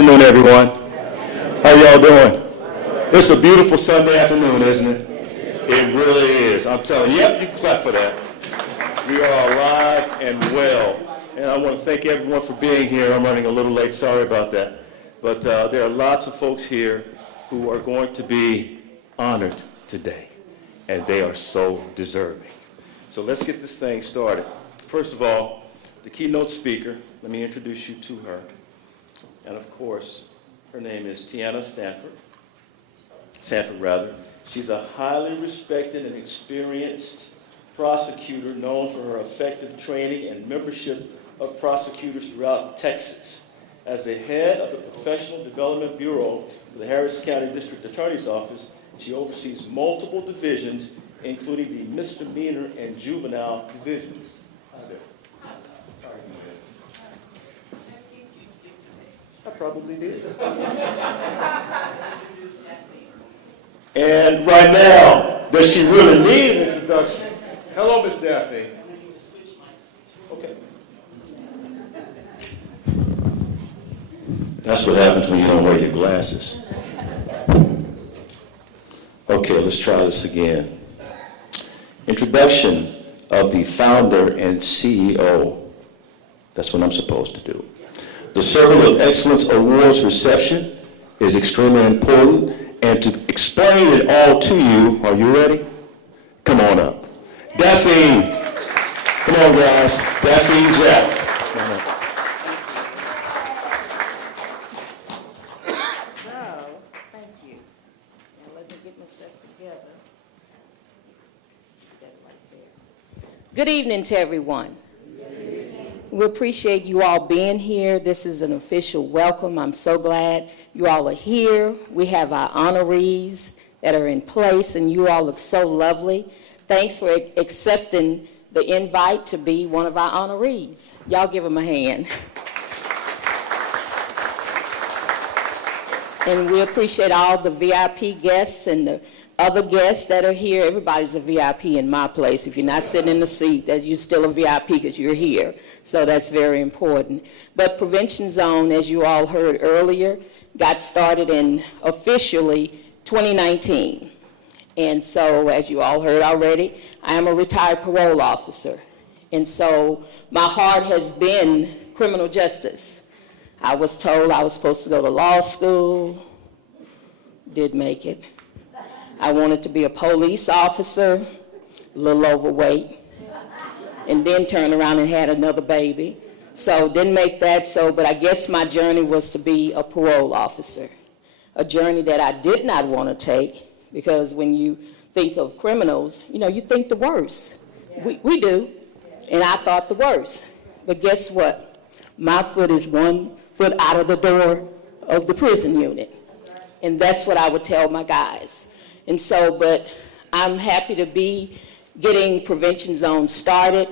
afternoon, everyone. How y'all doing? It's a beautiful Sunday afternoon, isn't it? It really is. I'm telling you. Yep, you can clap for that. We are alive and well. And I want to thank everyone for being here. I'm running a little late. Sorry about that. But there are lots of folks here who are going to be honored today. And they are so deserving. So let's get this thing started. First of all, the keynote speaker, let me introduce you to her. And of course, her name is Tiana Sanford. She's a highly respected and experienced prosecutor known for her effective training and membership of prosecutors throughout Texas. As the head of the Professional Development Bureau for the Harris County District Attorney's Office, she oversees multiple divisions, including the misdemeanor and juvenile divisions. I probably did. And right now, does she really need an introduction? Hello, Miss Daphne. Okay. That's what happens when you don't wear your glasses. Okay, let's try this again. Introduction of the founder and CEO. That's what I'm supposed to do. The Servant of Excellence Awards reception is extremely important, and to explain it all to you, are you ready? Come on up. Daphne. Come on, guys. Daphne Jack. So, thank you. Now let me get myself together. That right there. Good evening to everyone. We appreciate you all being here. This is an official welcome. I'm so glad you all are here. We have our honorees that are in place, and you all look so lovely. Thanks for accepting the invite to be one of our honorees. Y'all give them a hand. And we appreciate all the VIP guests and the other guests that are here. Everybody's a VIP in my place. If you're not sitting in the seat, that you're still a VIP because you're here. So that's very important. But Prevention Zone, as you all heard earlier, got started in officially 2019. And so, as you all heard already, I am a retired parole officer. And so my heart has been criminal justice. I was told I was supposed to go to law school, did make it. I wanted to be a police officer, a little overweight, and then turned around and had another baby. So didn't make that, but I guess my journey was to be a parole officer, a journey that I did not want to take, because when you think of criminals, you think the worst. We do, and I thought the worst. But guess what? My foot is 1 foot out of the door of the prison unit, and that's what I would tell my guys. And so, but I'm happy to be getting Prevention Zone started,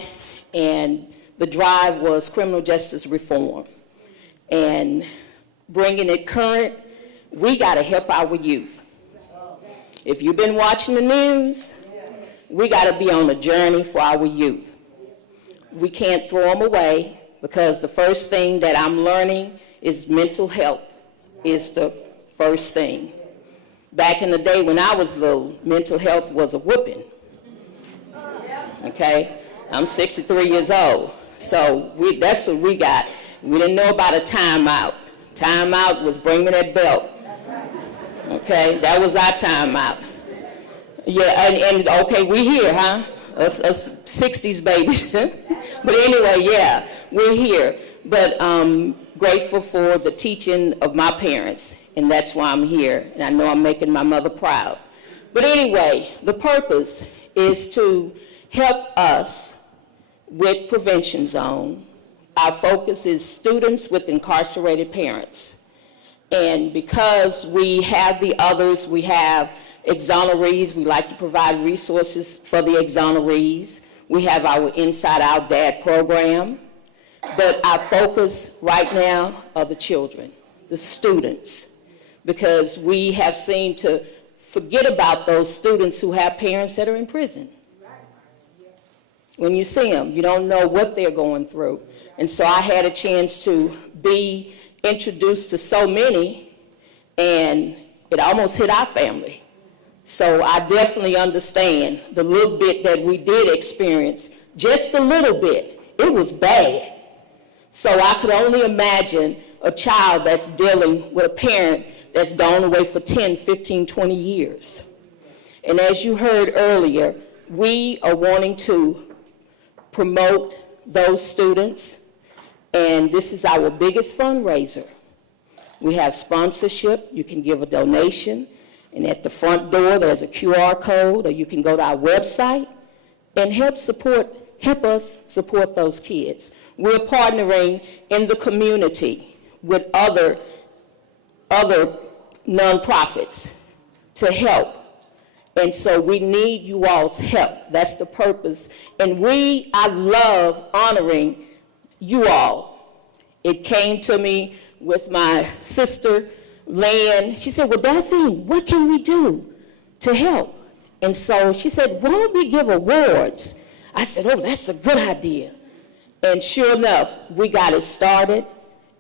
and the drive was criminal justice reform. And bringing it current, we got to help our youth. If you've been watching the news, we got to be on a journey for our youth. We can't throw them away, because the first thing that I'm learning is mental health is the first thing. Back in the day when I was little, mental health was a whooping. Okay? I'm 63 years old. So that's what we got. We didn't know about a timeout. Timeout was bring me that belt. Okay? That was our timeout. Yeah, and okay, we here, huh? Us 60s babies. But anyway, yeah, we're here. But grateful for the teaching of my parents. And that's why I'm here, and I know I'm making my mother proud. But anyway, the purpose is to help us with Prevention Zone. Our focus is students with incarcerated parents. And because we have the others, we have exonerees, we like to provide resources for the exonerees. We have our Inside Out Dad program. But our focus right now are the children, the students. Because we have seemed to forget about those students who have parents that are in prison. When you see them, you don't know what they're going through. And so I had a chance to be introduced to so many, and it almost hit our family. So I definitely understand the little bit that we did experience, just a little bit. It was bad. So I could only imagine a child that's dealing with a parent that's gone away for 10, 15, 20 years. And as you heard earlier, we are wanting to promote those students, and this is our biggest fundraiser. We have sponsorship. You can give a donation, and at the front door there's a QR code, or you can go to our website and help us support those kids. We're partnering in the community with other nonprofits to help. And so we need you all's help. That's the purpose. And I love honoring you all. It came to me with my sister, Lan. She said, well, Daphne, what can we do to help? And so she said, why don't we give awards? I said, oh, that's a good idea. And sure enough, we got it started.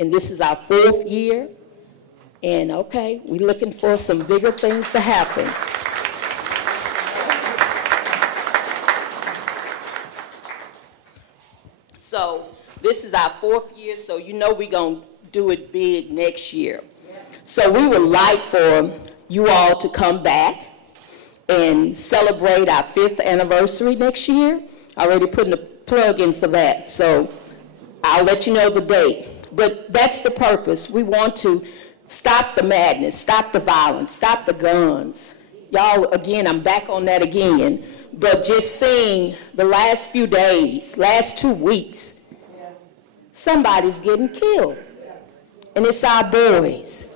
And this is our 4th year. And okay, we're looking for some bigger things to happen. So this is our 4th year, so you know we're going to do it big next year. So we would like for you all to come back and celebrate our 5th anniversary next year. Already putting a plug in for that, so I'll let you know the date. But that's the purpose. We want to stop the madness, stop the violence, stop the guns. Y'all, again, I'm back on that again. But just seeing the last few days, last 2 weeks, somebody's getting killed. And it's our boys.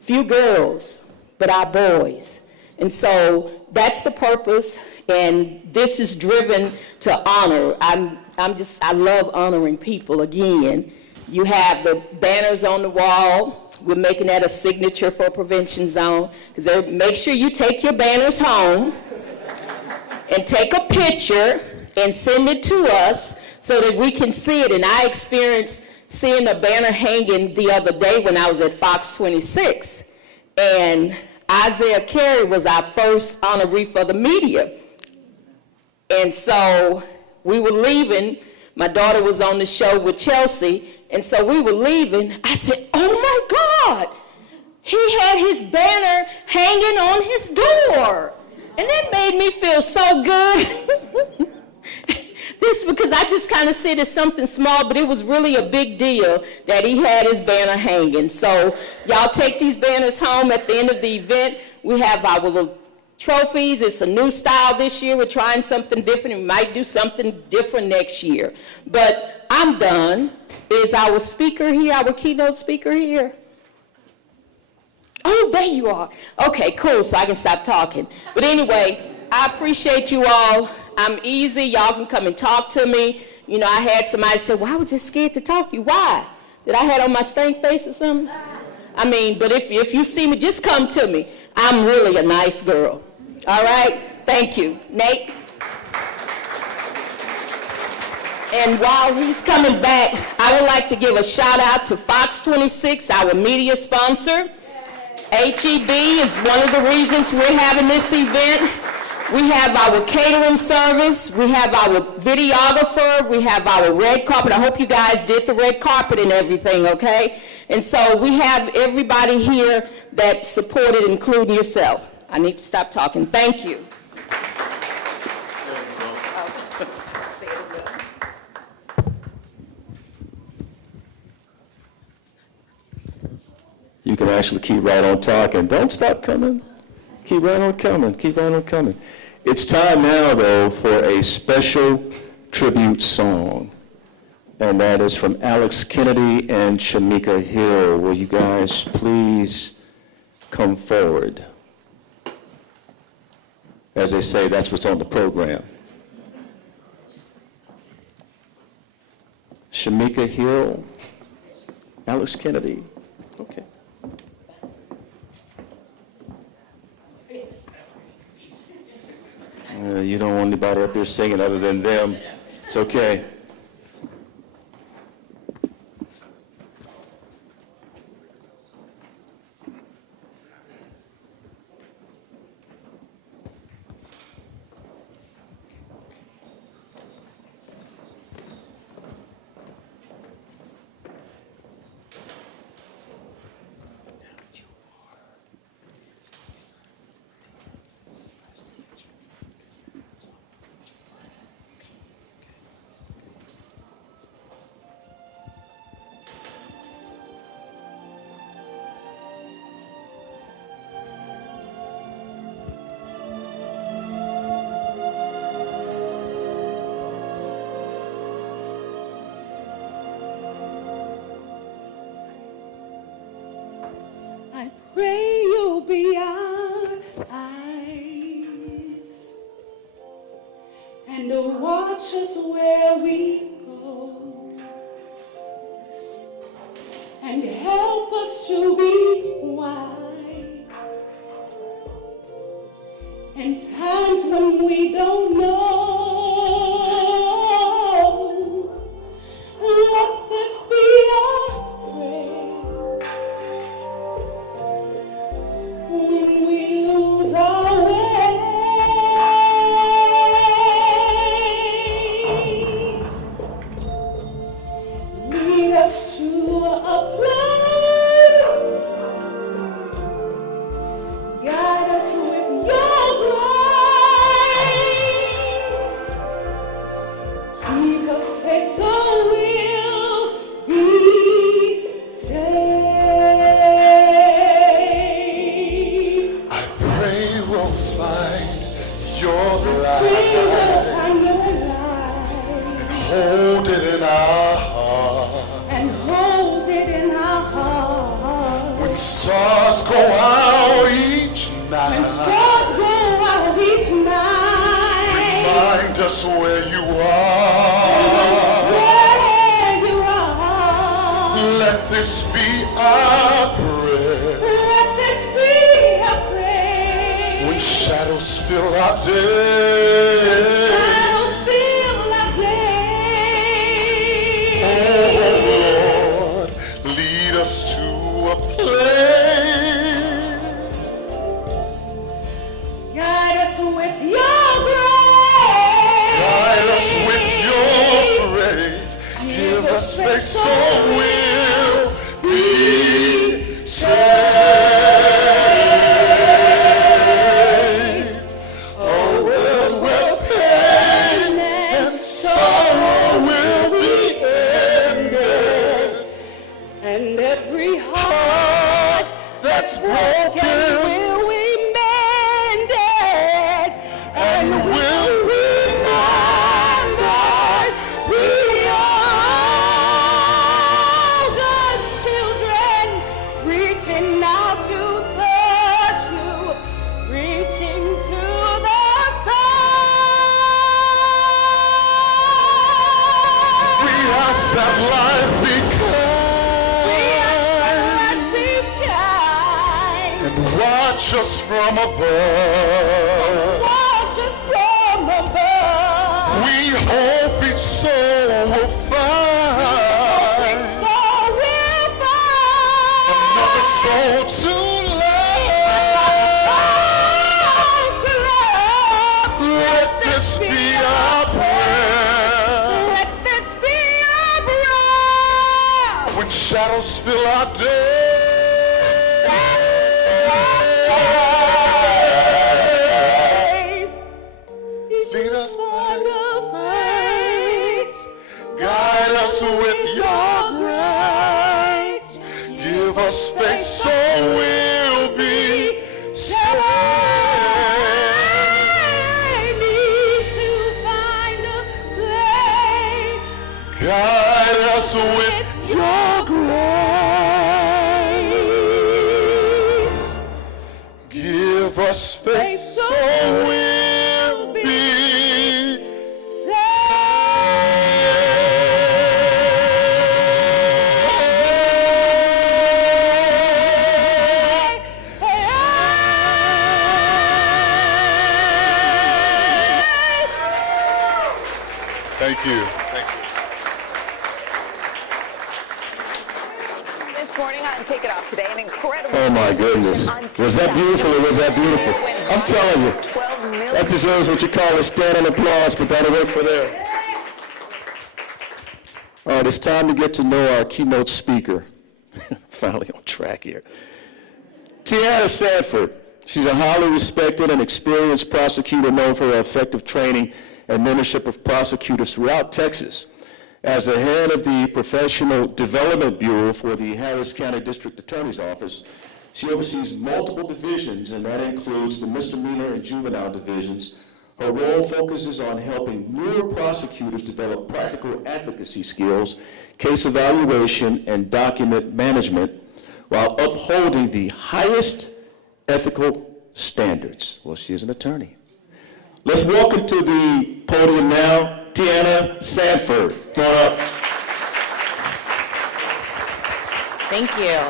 Few girls, but our boys. And so that's the purpose, and this is driven to honor. I love honoring people again. You have the banners on the wall. We're making that a signature for Prevention Zone. Because make sure you take your banners home and take a picture and send it to us so that we can see it. And I experienced seeing a banner hanging the other day when I was at Fox 26. And Isaiah Carey was our first honoree for the media. And so we were leaving. My daughter was on the show with Chelsea. And so we were leaving. I said, oh my God, he had his banner hanging on his door. And that made me feel so good. This because I just kind of said it's something small, but it was really a big deal that he had his banner hanging. So y'all take these banners home at the end of the event. We have our little trophies. It's a new style this year. We're trying something different. We might do something different next year. But I'm done. Is our speaker here, our keynote speaker here? Oh, there you are. Okay, cool, so I can stop talking. But anyway, I appreciate you all. I'm easy. Y'all can come and talk to me. You know, I had somebody say, well, I was just scared to talk to you. Why? Did I have on my stank face or something? I mean, but if you see me, just come to me. I'm really a nice girl. All right? Thank you. Nate? And while he's coming back, I would like to give a shout out to Fox 26, our media sponsor. HEB is one of the reasons we're having this event. We have our catering service. We have our videographer. We have our red carpet. I hope you guys did the red carpet and everything, okay? And so we have everybody here that supported, including yourself. I need to stop talking. Thank you. You can actually keep right on talking. Don't stop coming. Keep right on coming. Keep right on coming. It's time now, though, for a special tribute song. And that is from Alex Kennedy and Shamika Hill. Will you guys please come forward? As they say, that's what's on the program. Shamika Hill, Alex Kennedy. Okay. You don't want anybody up here singing other than them. It's okay. pray you'll be our eyes and watch us where we go and help us to be wise in times when we don't know. Let this be our prayer when we lose our way. Lead us to a place, guide us with your grace, keep us safe so we'll be saved. I pray we'll find your Pray light we'll find your light and hold it in our heart. and hold it in our heart. When stars go out each When night, stars go out each night, find us where you are. where you are, Let this be our prayer. let this be a prayer. When shadows fill our day, Shadows fill our day. oh Lord, lead us to a place. Guide us with your grace. Guide us with your grace. Give us faith so we'll be saved. A world where pain and sorrow will be ended, And every heart that's broken broken will be mended. and will remind us we are God's children, reaching out to touch you, reaching to the sun. we ask that life be kind Let's be kind. and watch us from above. Watch us from above. We hope each soul will find So we'll find another soul to love. to love. Let this be our prayer. Let this be our prayer. When shadows fill our day, lead us by your face. Guide us with your grace. Give us faith so we'll be saved. Guide us with your grace. Give us faith so we'll be Thank you. Thank you. This morning on Take It Off Today, an incredible... Oh my goodness. Was that beautiful or was that beautiful? I'm telling you, 12 million. that deserves what you call a standing applause, but that'll work for there. All right, it's time to get to know our keynote speaker. Finally on track here. Tiana Sanford. She's a highly respected and experienced prosecutor known for her effective training and mentorship of prosecutors throughout Texas. As the head of the Professional Development Bureau for the Harris County District Attorney's Office, she oversees multiple divisions, and that includes the misdemeanor and juvenile divisions. Her role focuses on helping newer prosecutors develop practical advocacy skills, case evaluation, and document management, while upholding the highest ethical standards. Well, she is an attorney. Let's welcome to the podium now, Tiana Sanford. Come on up. Thank you.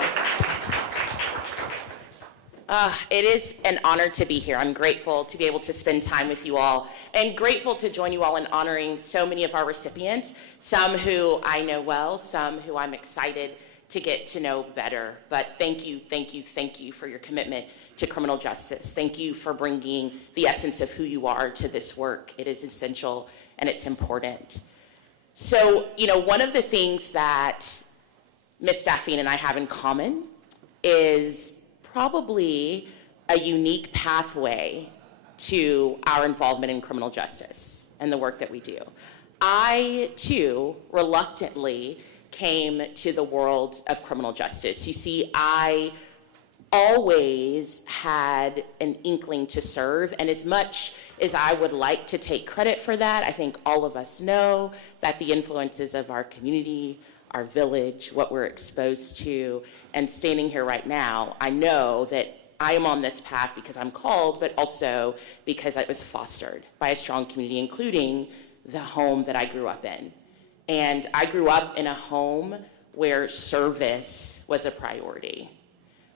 It is an honor to be here. I'm grateful to be able to spend time with you all and grateful to join you all in honoring so many of our recipients, some who I know well, some who I'm excited to get to know better. But thank you, thank you, thank you for your commitment to criminal justice. Thank you for bringing the essence of who you are to this work. It is essential and it's important. So, one of the things that Ms. Daphne and I have in common is probably a unique pathway to our involvement in criminal justice and the work that we do. I, too, reluctantly came to the world of criminal justice. You see, I always had an inkling to serve, and as much as I would like to take credit for that, I think all of us know that the influences of our community, our village, what we're exposed to, and standing here right now, I know that I am on this path because I'm called, but also because I was fostered by a strong community, including the home that I grew up in. And I grew up in a home where service was a priority,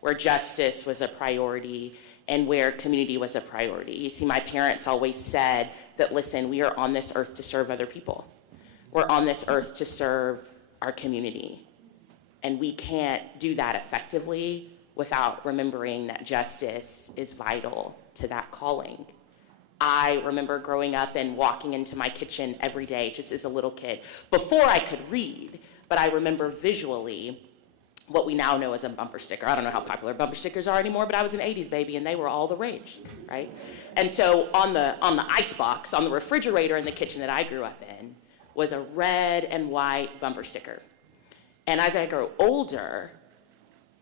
where justice was a priority, and where community was a priority. You see, my parents always said that, listen, we are on this earth to serve other people. We're on this earth to serve our community. And we can't do that effectively without remembering that justice is vital to that calling. I remember growing up and walking into my kitchen every day just as a little kid before I could read, but I remember visually what we now know as a bumper sticker. I don't know how popular bumper stickers are anymore, but I was an 80s baby and they were all the rage, right? And so on the icebox, on the refrigerator in the kitchen that I grew up in, was a red and white bumper sticker. And as I grew older,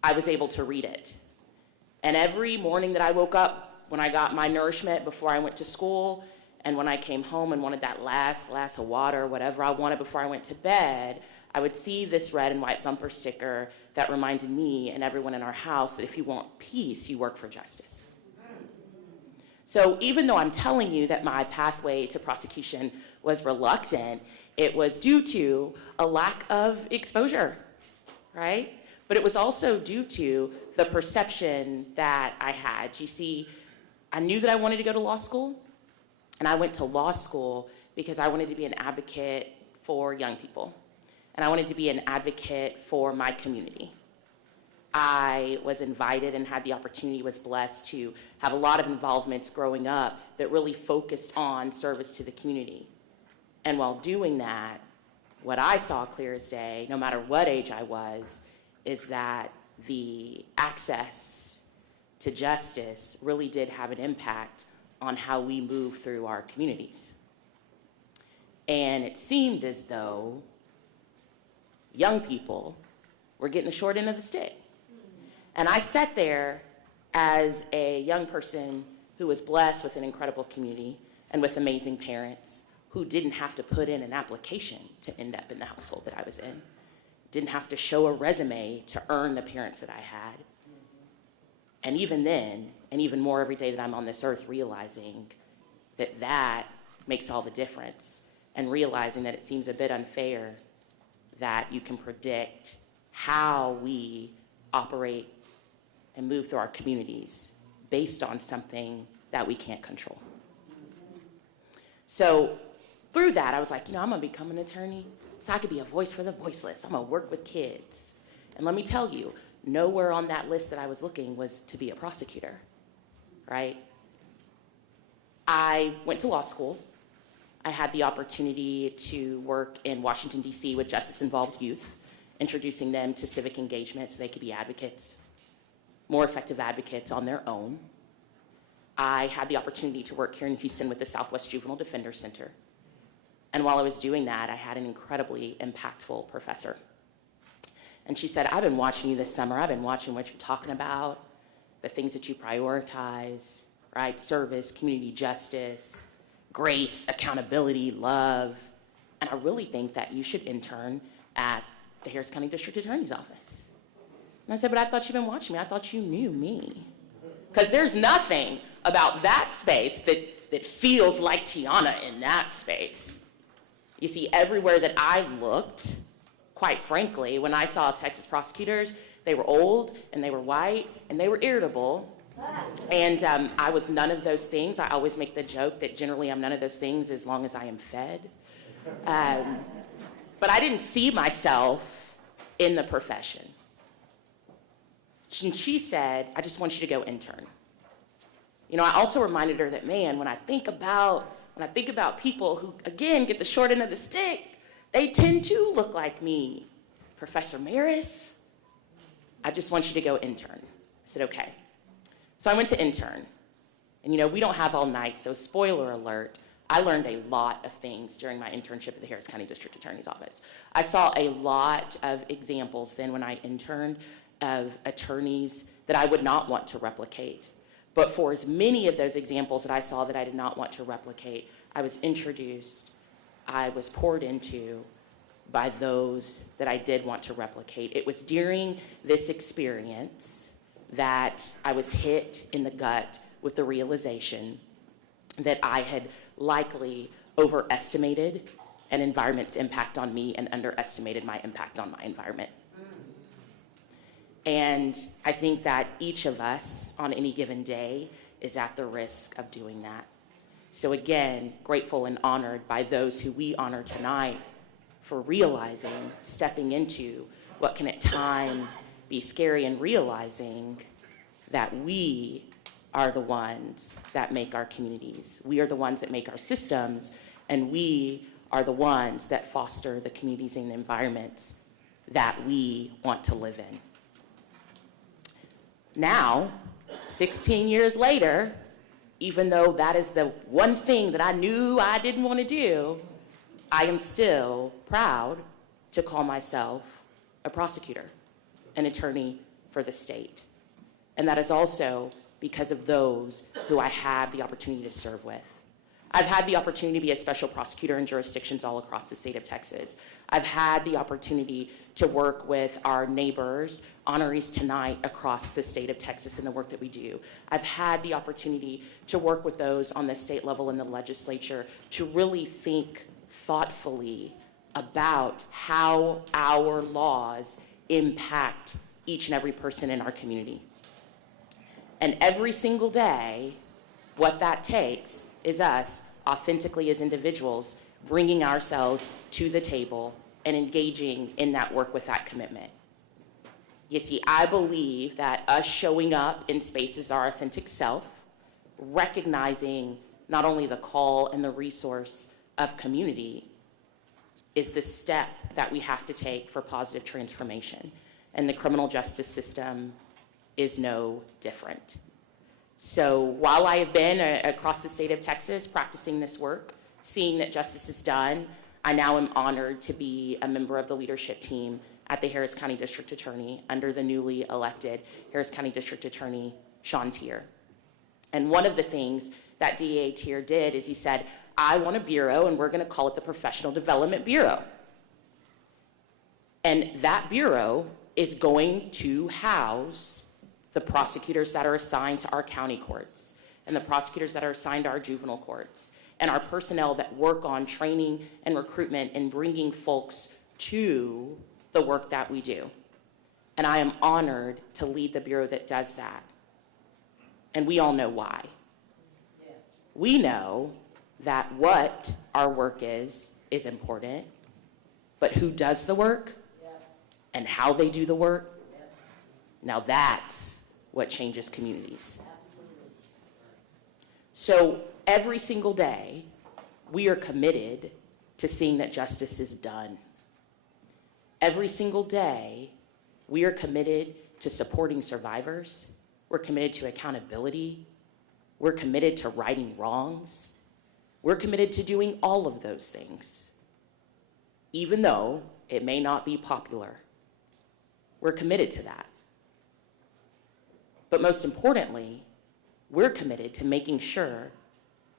I was able to read it. And every morning that I woke up, when I got my nourishment before I went to school, and when I came home and wanted that last glass of water, whatever I wanted before I went to bed, I would see this red and white bumper sticker that reminded me and everyone in our house that if you want peace, you work for justice. So even though I'm telling you that my pathway to prosecution was reluctant, it was due to a lack of exposure, right? But it was also due to the perception that I had. You see, I knew that I wanted to go to law school, and I went to law school because I wanted to be an advocate for young people, and I wanted to be an advocate for my community. I was invited and had the opportunity, was blessed to have a lot of involvements growing up that really focused on service to the community. And while doing that, what I saw clear as day, no matter what age I was, is that the access to justice really did have an impact on how we move through our communities. And it seemed as though young people were getting the short end of the stick. And I sat there as a young person who was blessed with an incredible community and with amazing parents who didn't have to put in an application to end up in the household that I was in, didn't have to show a resume to earn the parents that I had. And even then, and even more every day that I'm on this earth, realizing that that makes all the difference, and realizing that it seems a bit unfair that you can predict how we operate and move through our communities based on something that we can't control. So through that, I was like, I'm gonna become an attorney so I could be a voice for the voiceless. I'm gonna work with kids. And let me tell you, nowhere on that list that I was looking was to be a prosecutor, right? I went to law school. I had the opportunity to work in Washington, D.C. with justice-involved youth, introducing them to civic engagement so they could be advocates, more effective advocates on their own. I had the opportunity to work here in Houston with the Southwest Juvenile Defender Center. And while I was doing that, I had an incredibly impactful professor. And she said, I've been watching you this summer. I've been watching what you're talking about, the things that you prioritize, right? Service, community justice, grace, accountability, love. And I really think that you should intern at the Harris County District Attorney's Office. And I said, but I thought you've been watching me. I thought you knew me. Because there's nothing about that space that feels like Tiana in that space. You see, everywhere that I looked, quite frankly, when I saw Texas prosecutors, they were old, and they were white, and they were irritable. And I was none of those things. I always make the joke that generally I'm none of those things as long as I am fed. But I didn't see myself in the profession. And she said, I just want you to go intern. You know, I also reminded her that, man, when I think about people who, again, get the short end of the stick, they tend to look like me. Professor Maris, I just want you to go intern. I said, okay. So I went to intern. And, you know, we don't have all night, so spoiler alert, I learned a lot of things during my internship at the Harris County District Attorney's Office. I saw a lot of examples then when I interned of attorneys that I would not want to replicate. But for as many of those examples that I saw that I did not want to replicate, I was introduced, I was poured into by those that I did want to replicate. It was during this experience that I was hit in the gut with the realization that I had likely overestimated an environment's impact on me and underestimated my impact on my environment. And I think that each of us on any given day is at the risk of doing that. So again, grateful and honored by those who we honor tonight for realizing, stepping into what can at times be scary, and realizing that we are the ones that make our communities. We are the ones that make our systems, and we are the ones that foster the communities and the environments that we want to live in. Now, 16 years later, even though that is the one thing that I knew I didn't want to do, I am still proud to call myself a prosecutor, an attorney for the state. And that is also because of those who I have the opportunity to serve with. I've had the opportunity to be a special prosecutor in jurisdictions all across the state of Texas. I've had the opportunity to work with our neighbors, honorees tonight, across the state of Texas in the work that we do. I've had the opportunity to work with those on the state level in the legislature to really think thoughtfully about how our laws impact each and every person in our community. And every single day, what that takes is us, authentically as individuals, bringing ourselves to the table and engaging in that work with that commitment. You see, I believe that us showing up in spaces our authentic self, recognizing not only the call and the resource of community, is the step that we have to take for positive transformation. And the criminal justice system is no different. So while I have been across the state of Texas practicing this work, seeing that justice is done, I now am honored to be a member of the leadership team at the Harris County District Attorney under the newly elected Harris County District Attorney, Sean Tier. And one of the things that DA Tier did is he said, I want a bureau, and we're going to call it the Professional Development Bureau. And that bureau is going to house the prosecutors that are assigned to our county courts, and the prosecutors that are assigned to our juvenile courts, and our personnel that work on training and recruitment and bringing folks to the work that we do. And I am honored to lead the bureau that does that. And we all know why. We know that what our work is important, but who does the work and how they do the work, now that's what changes communities. So every single day, we are committed to seeing that justice is done. Every single day, we are committed to supporting survivors. We're committed to accountability. We're committed to righting wrongs. We're committed to doing all of those things, even though it may not be popular. We're committed to that. But most importantly, we're committed to making sure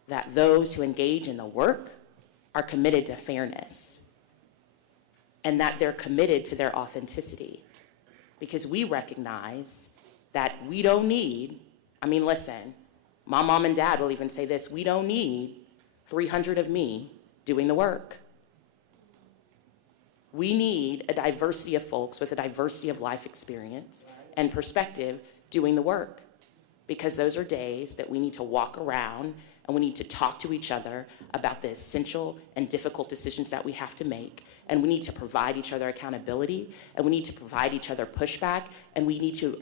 that those who engage in the work are committed to fairness and that they're committed to their authenticity. because we recognize that we don't need, listen, my mom and dad will even say this, we don't need 300 of me doing the work. We need a diversity of folks with a diversity of life experience and perspective doing the work, because those are days that we need to walk around and we need to talk to each other about the essential and difficult decisions that we have to make, and we need to provide each other accountability, and we need to provide each other pushback, and we need to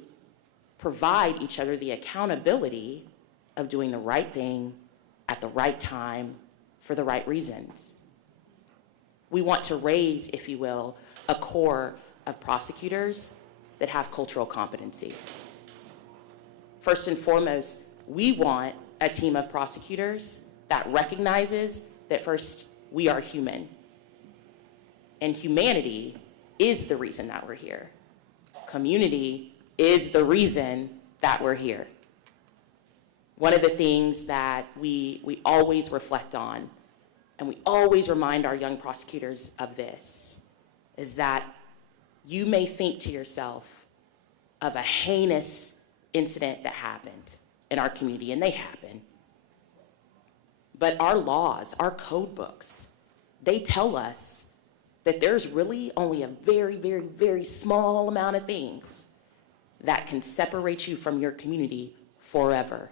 provide each other the accountability of doing the right thing at the right time for the right reasons. We want to raise, if you will, a core of prosecutors that have cultural competency. First and foremost, we want a team of prosecutors that recognizes that first, we are human. And humanity is the reason that we're here. Community is the reason that we're here. One of the things that we always reflect on, and we always remind our young prosecutors of this, is that you may think to yourself of a heinous incident that happened in our community, and they happen. But our laws, our code books, they tell us that there's really only a very, very, very small amount of things that can separate you from your community forever.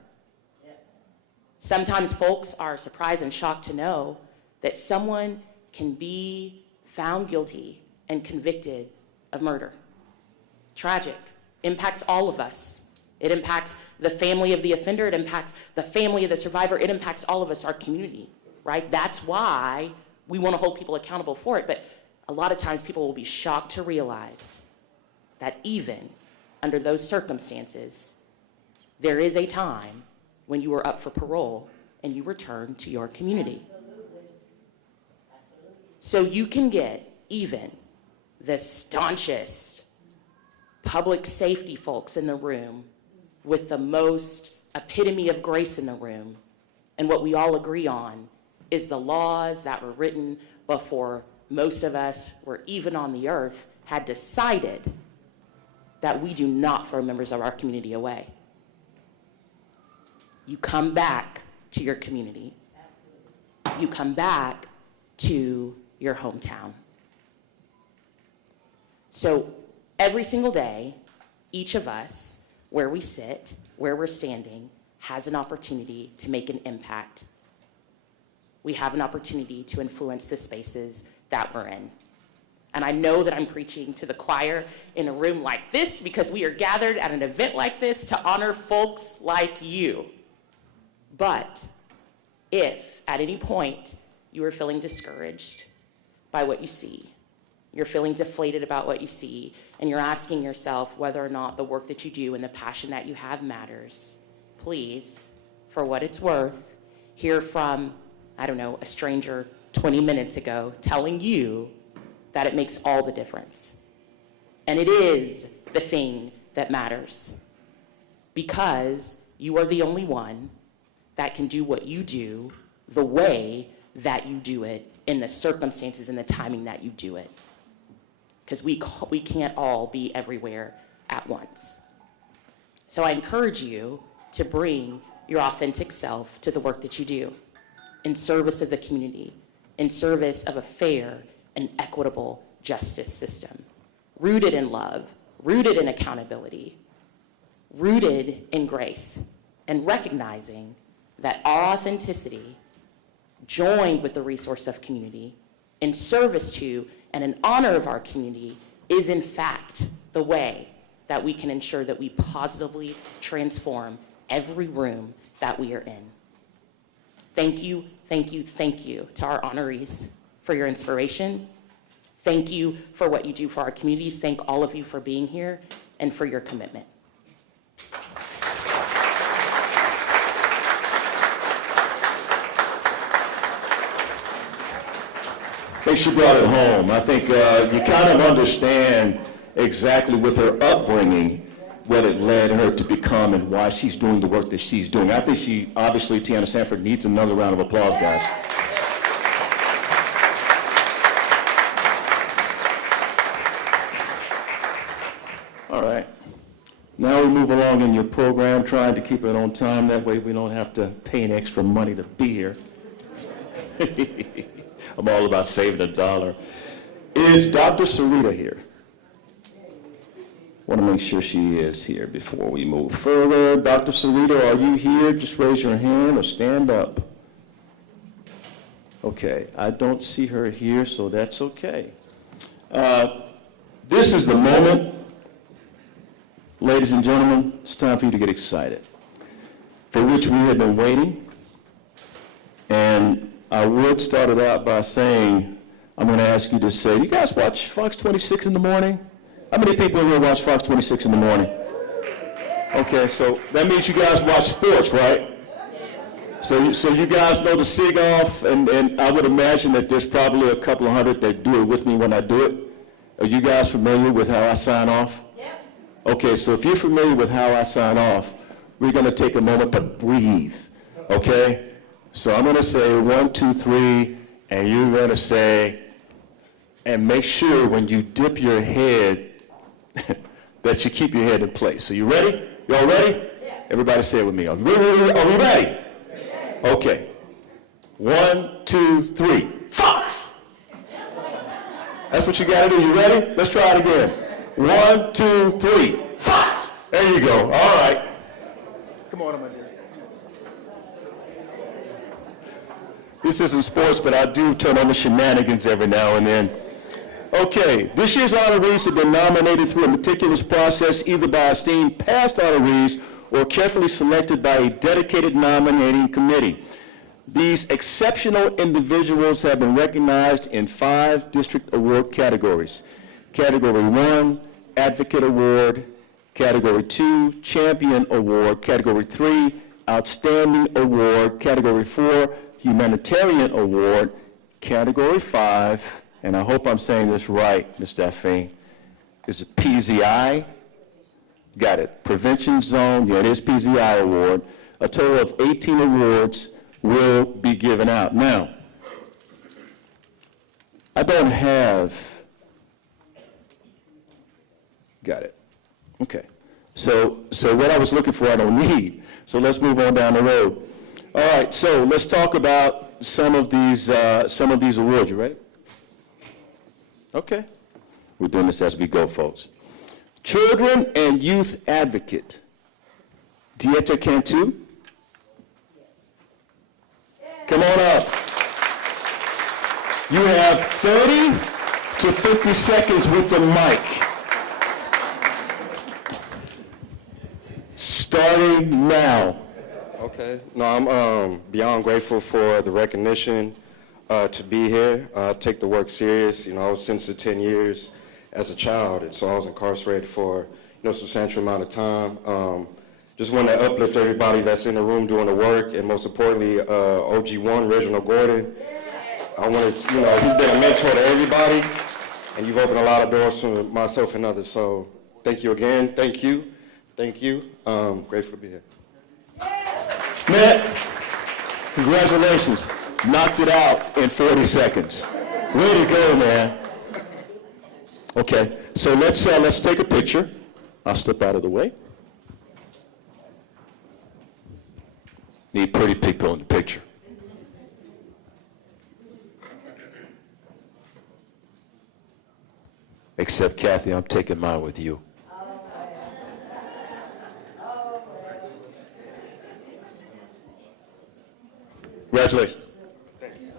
Sometimes folks are surprised and shocked to know that someone can be found guilty and convicted of murder. Tragic. Impacts all of us. It impacts the family of the offender. It impacts the family of the survivor. It impacts all of us, our community, right? That's why we want to hold people accountable for it. But a lot of times people will be shocked to realize that even under those circumstances, there is a time when you are up for parole and you return to your community. So you can get even the staunchest public safety folks in the room with the most epitome of grace in the room, and what we all agree on is the laws that were written before most of us were even on the earth had decided that we do not throw members of our community away. You come back to your community. You come back to your hometown. So every single day, each of us, where we sit, where we're standing, has an opportunity to make an impact. We have an opportunity to influence the spaces that we're in. And I know that I'm preaching to the choir in a room like this because we are gathered at an event like this to honor folks like you. But if at any point you are feeling discouraged by what you see, you're feeling deflated about what you see, and you're asking yourself whether or not the work that you do and the passion that you have matters, please, for what it's worth, hear from, a stranger 20 minutes ago telling you that it makes all the difference. And it is the thing that matters, because you are the only one that can do what you do the way that you do it in the circumstances and the timing that you do it. Because we can't all be everywhere at once. So I encourage you to bring your authentic self to the work that you do in service of the community, in service of a fair and equitable justice system, rooted in love, rooted in accountability, rooted in grace, and recognizing that our authenticity, joined with the resource of community, in service to and in honor of our community, is in fact the way that we can ensure that we positively transform every room that we are in. Thank you, thank you, thank you to our honorees for your inspiration. Thank you for what you do for our communities. Thank all of you for being here and for your commitment. I think she brought it home. I think you kind of understand exactly with her upbringing what it led her to become and why she's doing the work that she's doing. I think she, obviously, Tiana Sanford needs another round of applause, guys. All right. Now we move along in your program, trying to keep it on time. That way we don't have to pay any extra money to be here. I'm all about saving a dollar. Is Dr. Sarita here? Want to make sure she is here before we move further. Dr. Sarita, are you here? Just raise your hand or stand up. Okay, I don't see her here, so that's okay. This is the moment, ladies and gentlemen, it's time for you to get excited, for which we have been waiting. And I would start it out by saying, I'm going to ask you to say, you guys watch Fox 26 in the morning? How many people here watch Fox 26 in the morning? Okay, so that means you guys watch sports, right? So you guys know the sig-off, and I would imagine that there's probably a couple of hundred that do it with me when I do it. Are you guys familiar with how I sign off? Yep. Okay, so if you're familiar with how I sign off, we're going to take a moment to breathe, okay? So I'm going to say 1, 2, 3, and you're going to say, and make sure when you dip your head that you keep your head in place. So you ready? Y'all ready? Yeah. Everybody say it with me. Are we ready? Okay. 1, 2, 3. Fox! That's what you got to do. You ready? Let's try it again. 1, 2, 3. Fox! There you go. All right. Come on, my dear. This isn't sports, but I do turn on the shenanigans every now and then. Okay. This year's honorees have been nominated through a meticulous process, either by esteemed past honorees or carefully selected by a dedicated nominating committee. These exceptional individuals have been recognized in 5 district award categories. Category 1, Advocate Award. Category 2, Champion Award. Category 3, Outstanding Award. Category 4, Humanitarian Award. Category 5, and I hope I'm saying this right, Ms. Daphne, is it PZI? Got it. Prevention Zone, yeah, it is PZI Award. A total of 18 awards will be given out. Now, I don't have, got it. Okay. So what I was looking for, I don't need. So let's move on down the road. All right, so let's talk about some of these awards. You ready? Okay. We're doing this as we go, folks. Children and Youth Advocate, Dieta Cantu. Come on up. You have 30 to 50 seconds with the mic. Starting now. Okay. No, I'm beyond grateful for the recognition to be here. I take the work serious. I was sentenced to 10 years as a child, and so I was incarcerated for a substantial amount of time. Just want to uplift everybody that's in the room doing the work, and most importantly, OG1, Reginald Gordon. I want to, he's been a mentor to everybody, and you've opened a lot of doors for myself and others. So thank you again. Thank you. Thank you. Grateful to be here. Matt, congratulations. Knocked it out in 40 seconds. Way to go, man. Okay, so let's take a picture. I'll step out of the way. Need pretty people in the picture. Except Kathy, I'm taking mine with you. Congratulations.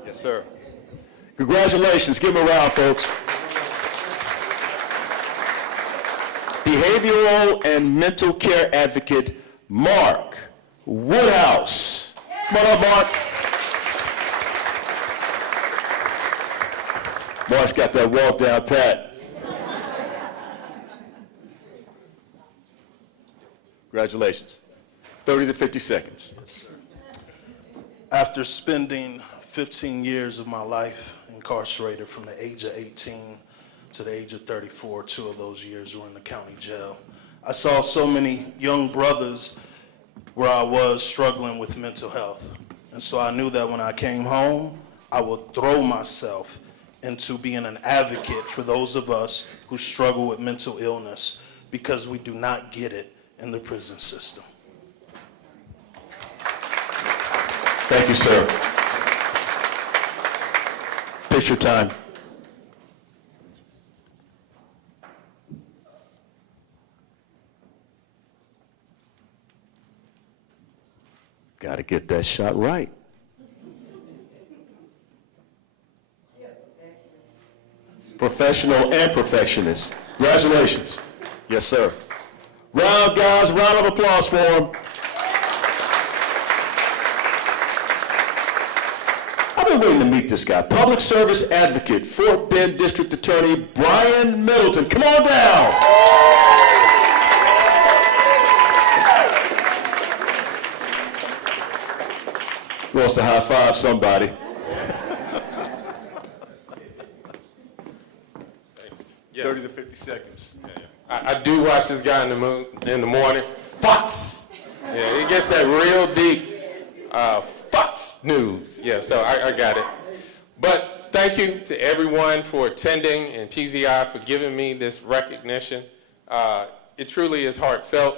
Yes, sir. Congratulations. Give them a round, folks. Behavioral and mental care advocate, Mark Woodhouse. Come on up, Mark. Mark's got that walk down pat. Congratulations. 30 to 50 seconds. After spending 15 years of my life incarcerated from the age of 18 to the age of 34, 2 of those years were in the county jail, I saw so many young brothers where I was struggling with mental health. And so I knew that when I came home, I would throw myself into being an advocate for those of us who struggle with mental illness, because we do not get it in the prison system. Thank you, sir. Picture time. Got to get that shot right. Professional and perfectionist. Congratulations. Yes, sir. Guys, round of applause for him. I've been waiting to meet this guy. Public service advocate, Fort Bend District Attorney Brian Middleton. Come on down. Who wants to high five somebody? Yes. 30 to 50 seconds. I do watch this guy in the morning. Fox. Yeah, he gets that real deep Fox News. Yeah, so I got it. But thank you to everyone for attending and PZI for giving me this recognition. It truly is heartfelt.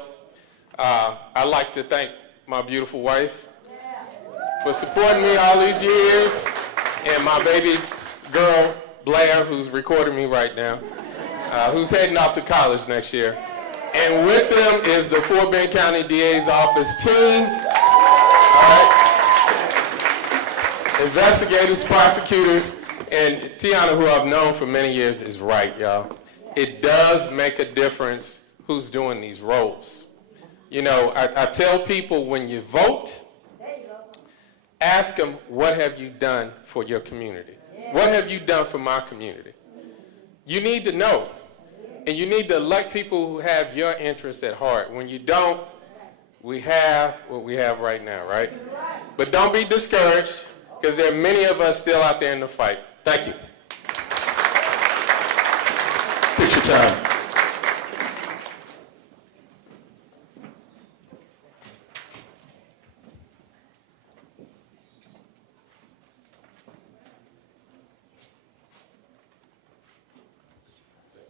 I'd like to thank my beautiful wife for supporting me all these years, and my baby girl, Blair, who's recording me right now, who's heading off to college next year. And with them is the Fort Bend County DA's office team. All right. Investigators, prosecutors, and Tiana, who I've known for many years, is right, y'all. It does make a difference who's doing these roles. You know, I tell people when you vote, ask them, what have you done for your community? What have you done for my community? You need to know. And you need to elect people who have your interests at heart. When you don't, we have what we have right now, right? But don't be discouraged, because there are many of us still out there in the fight. Thank you. Picture time.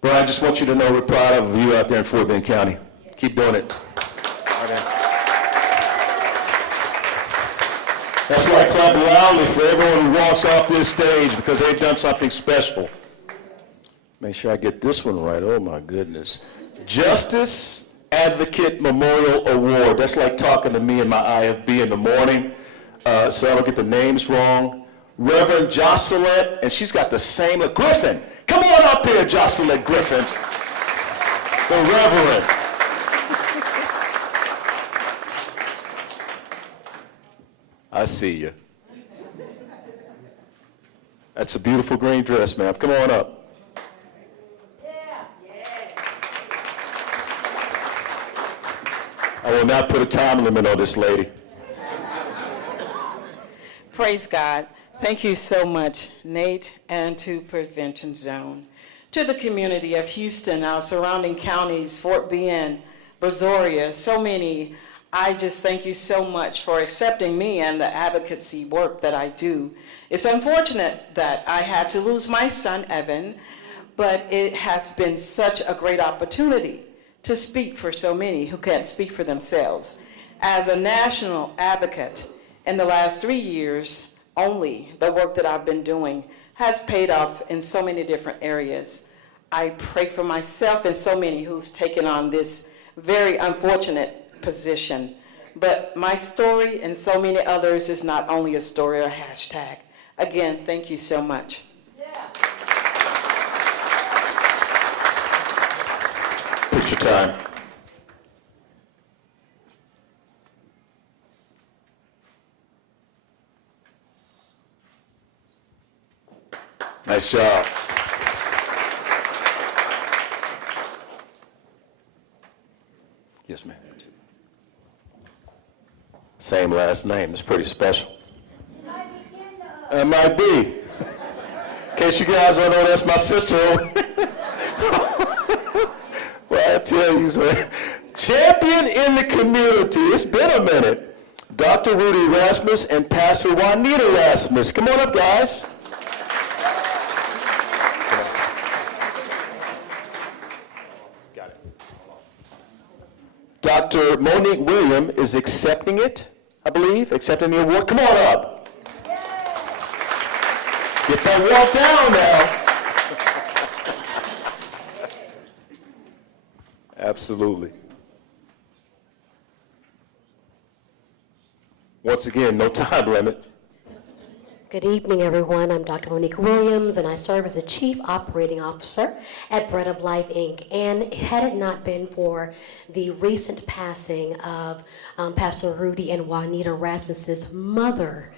Brian, I just want you to know we're proud of you out there in Fort Bend County. Keep doing it. That's right, clap loudly for everyone who walks off this stage because they've done something special. Make sure I get this one right. Oh, my goodness. Justice Advocate Memorial Award. That's like talking to me in my IFB in the morning, so I don't get the names wrong. Reverend Jocelyn, and she's got the same, Griffin. Come on up here, Jocelyn Griffin, the Reverend. I see you. That's a beautiful green dress, ma'am. Come on up. I will not put a time limit on this lady. Praise God. Thank you so much, Nate, and to Prevention Zone. To the community of Houston, our surrounding counties, Fort Bend, Brazoria, so many, I just thank you so much for accepting me and the advocacy work that I do. It's unfortunate that I had to lose my son, Evan, but it has been such a great opportunity to speak for so many who can't speak for themselves. As a national advocate, in the last 3 years, only the work that I've been doing has paid off in so many different areas. I pray for myself and so many who's taken on this very unfortunate position. But my story and so many others is not only a story or a hashtag. Again, thank you so much. Picture time. Nice job. Yes, ma'am. Same last name. It's pretty special. It might be. In case you guys don't know, that's my sister. Well, I tell you, so. Champion in the community. It's been a minute. Dr. Rudy Rasmus and Pastor Juanita Rasmus. Come on up, guys. Got it. Dr. Monique Williams is accepting it, I believe, accepting the award. Come on up. Get that walk down now. Absolutely. Once again, no time limit. Good evening, everyone. I'm Dr. Monique Williams, and I serve as the Chief Operating Officer at Bread of Life, Inc. And had it not been for the recent passing of Pastor Rudy and Juanita Rasmus's mother,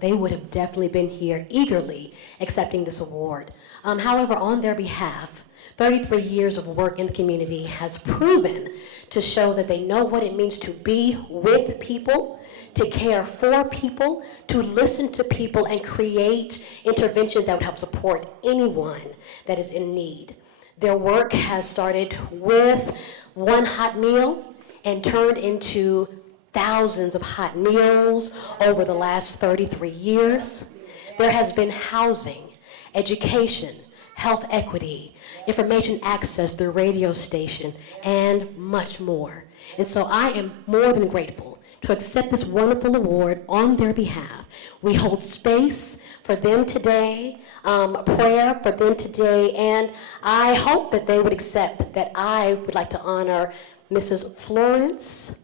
they would have definitely been here eagerly accepting this award. However, on their behalf, 33 years of work in the community has proven to show that they know what it means to be with people, to care for people, to listen to people, and create interventions that would help support anyone that is in need. Their work has started with one hot meal and turned into thousands of hot meals over the last 33 years. There has been housing, education, health equity, information access through radio station, and much more. And so I am more than grateful to accept this wonderful award on their behalf. We hold space for them today, prayer for them today, and I hope that they would accept that I would like to honor Mrs. Florence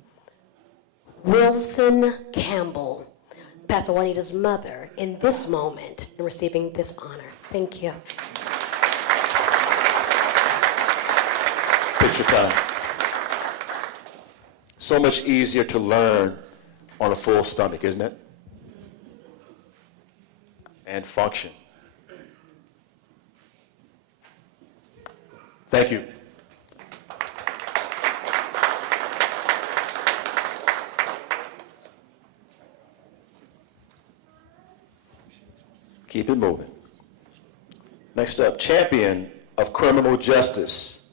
Wilson Campbell, Pastor Juanita's mother, in this moment in receiving this honor. Thank you. Picture time. So much easier to learn on a full stomach, isn't it? And function. Thank you. Keep it moving. Next up, champion of criminal justice,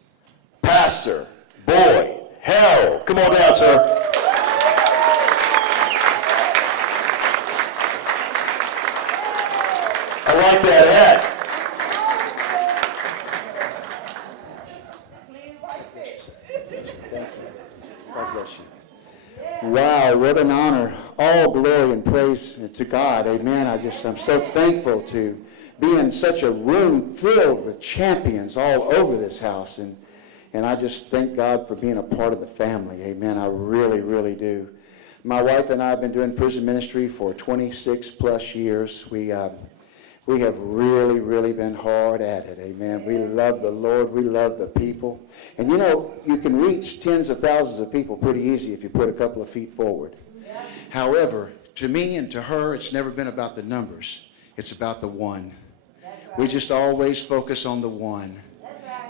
Pastor Boyd Harold. Come on down, sir. I like that hat. God bless you. Wow, what an honor. All glory and praise to God. Amen. I'm so thankful to be in such a room filled with champions all over this house. And I just thank God for being a part of the family. Amen. I really, really do. My wife and I have been doing prison ministry for 26 plus years. We have really, really been hard at it. Amen. We love the Lord. We love the people. And you know, you can reach tens of thousands of people pretty easy if you put a couple of feet forward. Yeah. However, to me and to her, it's never been about the numbers. It's about the one. Right. We just always focus on the one.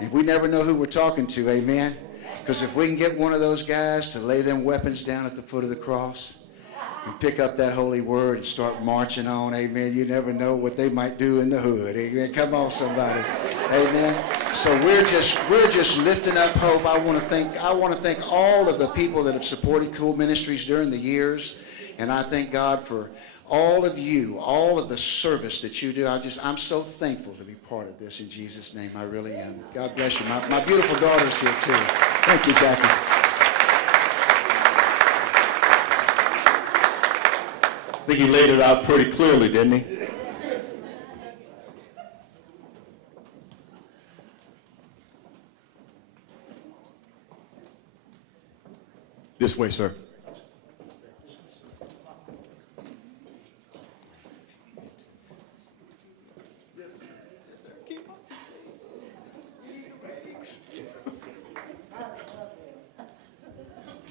And we never know who we're talking to, amen? Because if we can get one of those guys to lay them weapons down at the foot of the cross and pick up that holy word and start marching on, amen, you never know what they might do in the hood, amen? Come on, somebody, amen? So we're just lifting up hope. I want to thank all of the people that have supported Cool Ministries during the years, and I thank God for all of you, all of the service that you do. I'm so thankful to be part of this in Jesus' name. I really am. God bless you. My beautiful daughter's here too. Thank you, Jackie. I think he laid it out pretty clearly, didn't he? This way, sir.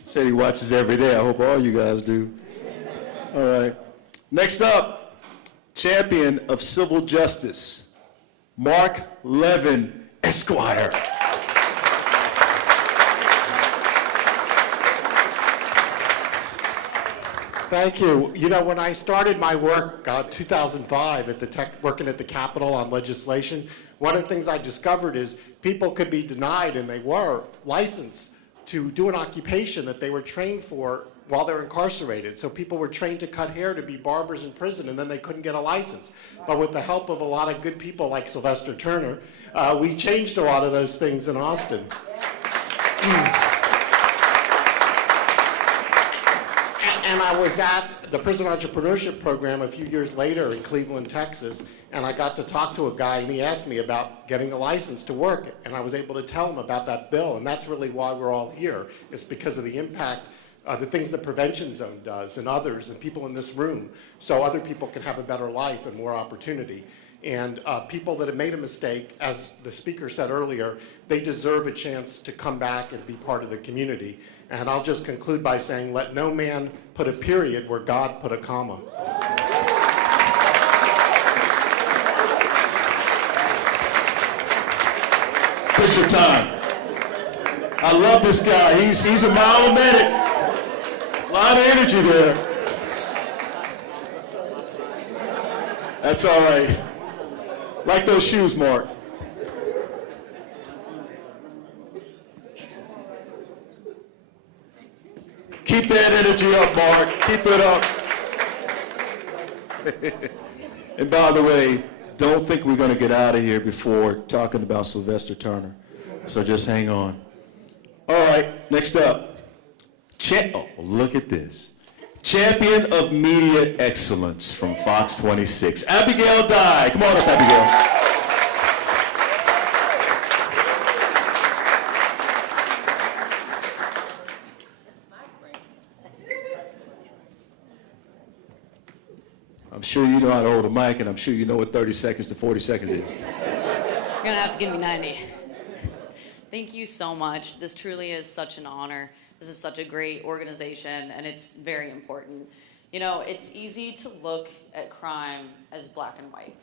Said he watches every day. I hope all you guys do. All right. Next up, champion of civil justice, Mark Levin, Esquire. Thank you. You know, when I started my work, 2005, working at the Capitol on legislation, one of the things I discovered is people could be denied, and they were licensed to do an occupation that they were trained for while they're incarcerated. So people were trained to cut hair, to be barbers in prison, and then they couldn't get a license. But with the help of a lot of good people like Sylvester Turner, we changed a lot of those things in Austin. And I was at the Prison Entrepreneurship Program a few years later in Cleveland, Texas, and I got to talk to a guy, and he asked me about getting a license to work, and I was able to tell him about that bill, and that's really why we're all here. It's because of the impact, the things the Prevention Zone does, and others, and people in this room, so other people can have a better life and more opportunity. And people that have made a mistake, as the speaker said earlier, they deserve a chance to come back and be part of the community. And I'll just conclude by saying, let no man put a period where God put a comma. Picture time. I love this guy. He's a mile a minute. A lot of energy there. That's all right. Like those shoes, Mark. Keep that energy up, Mark. Keep it up. And by the way, don't think we're going to get out of here before talking about Sylvester Turner. So just hang on. All right, next up. Oh, look at this. Champion of Media Excellence from Fox 26, Abigail Dye. Come on up, Abigail. I'm sure you know how to hold a mic, and I'm sure you know what 30 seconds to 40 seconds is. You're going to have to give me 90. Thank you so much. This truly is such an honor. This is such a great organization, and it's very important. You know, it's easy to look at crime as black and white,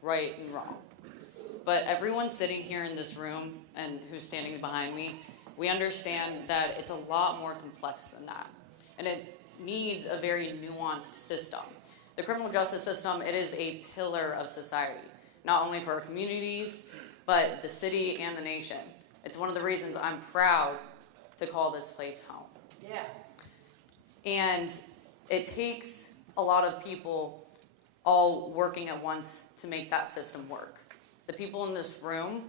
right and wrong. But everyone sitting here in this room and who's standing behind me, we understand that it's a lot more complex than that. And it needs a very nuanced system. The criminal justice system, it is a pillar of society, not only for our communities, but the city and the nation. It's one of the reasons I'm proud to call this place home. Yeah. And it takes a lot of people all working at once to make that system work. The people in this room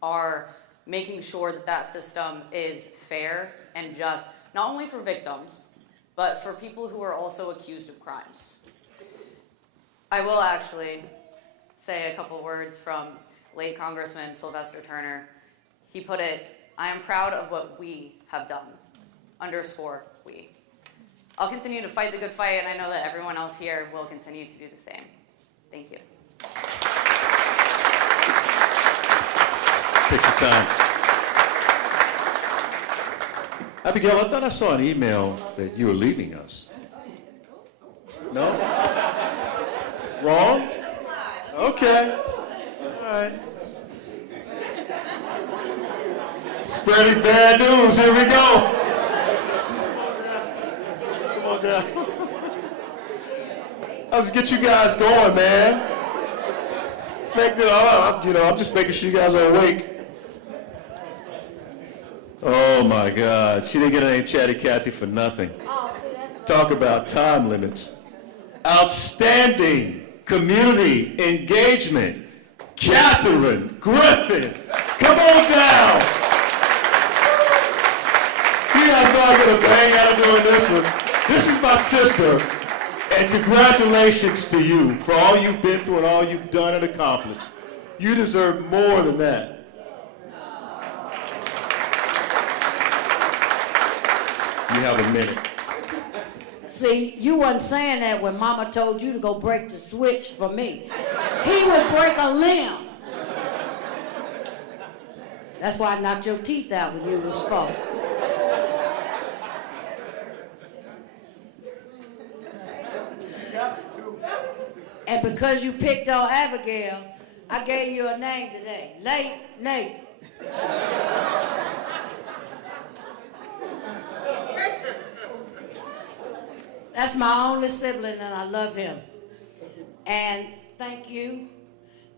are making sure that that system is fair and just, not only for victims, but for people who are also accused of crimes. I will actually say a couple words from late Congressman Sylvester Turner. He put it, I am proud of what we have done, _we. I'll continue to fight the good fight, and I know that everyone else here will continue to do the same. Thank you. Take your time. Abigail, I thought I saw an email that you were leaving us. No? Wrong? Okay. All right. Spreading bad news. Here we go. Come on down. Let's get you guys going, man. I'm just making sure you guys are awake. Oh my God. She didn't get her name Chatty Cathy for nothing. Talk about time limits. Outstanding community engagement. Catherine Griffith. Come on down. You guys know I'm going to bang out of doing this one. This is my sister. And congratulations to you for all you've been through and all you've done and accomplished. You deserve more than that. You have a minute. See, you wasn't saying that when Mama told you to go break the switch for me. He would break a limb. That's why I knocked your teeth out when you was 4. And because you picked on Abigail, I gave you a name today. Nate. That's my only sibling, and I love him. And thank you,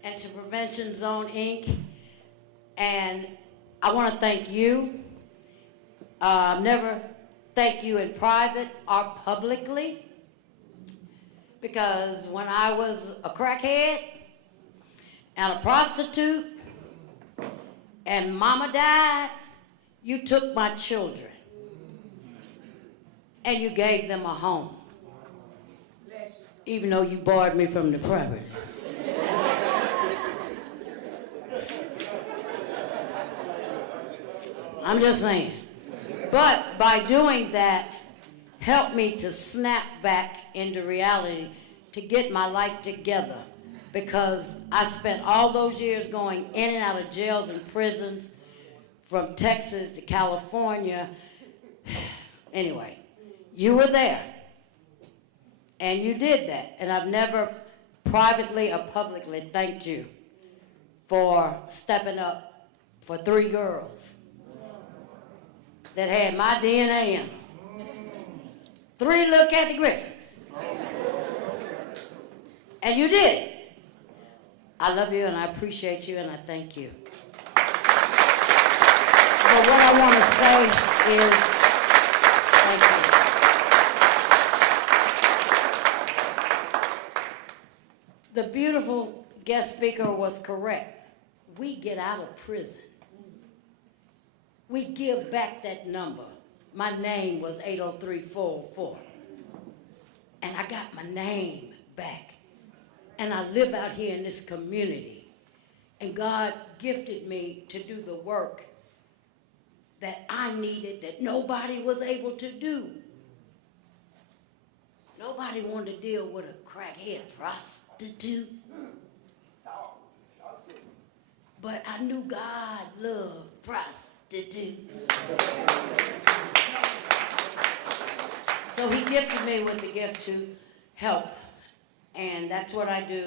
and to Prevention Zone, Inc. And I want to thank you. Never thank you in private or publicly, because when I was a crackhead and a prostitute and Mama died, you took my children. and you gave them a home. Even though you barred me from the property. I'm just saying. But by doing that, helped me to snap back into reality, to get my life together. Because I spent all those years going in and out of jails and prisons, from Texas to California. Anyway, you were there. And you did that. And I've never privately or publicly thanked you for stepping up for 3 girls that had my DNA in them. 3 little Kathy Griffins. And you did it. I love you and I appreciate you and I thank you. So what I want to say is, thank you. The beautiful guest speaker was correct. We get out of prison. We give back that number. My name was 80344. And I got my name back. And I live out here in this community. And God gifted me to do the work that I needed that nobody was able to do. Nobody wanted to deal with a crackhead prostitute. But I knew God loved prostitutes. So he gifted me with the gift to help. And that's what I do.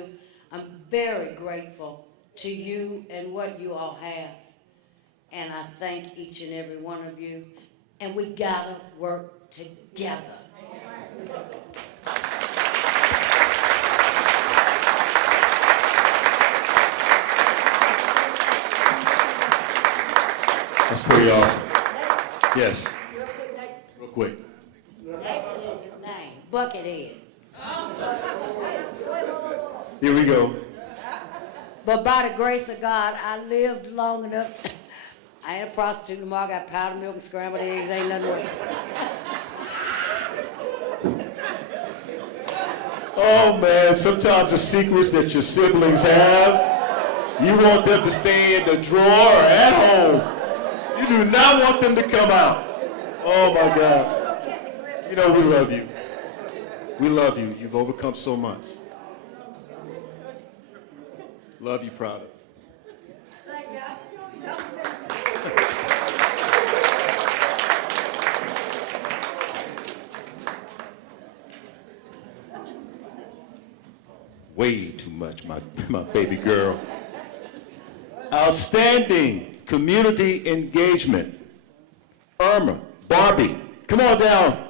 I'm very grateful to you and what you all have. And I thank each and every one of you. And we gotta work together. That's pretty awesome. Yes. Real quick. Nathan is his name. Buckethead. Here we go. But by the grace of God, I lived long enough. I ain't a prostitute no more. I got powdered milk and scrambled eggs. Ain't nothing worth it. Oh man, sometimes the secrets that your siblings have, you want them to stay in the drawer or at home. You do not want them to come out. Oh my God. You know we love you. We love you. You've overcome so much. Love you, proud of you. Way too much, my baby girl. Outstanding community engagement. Irma, Barbie, come on down.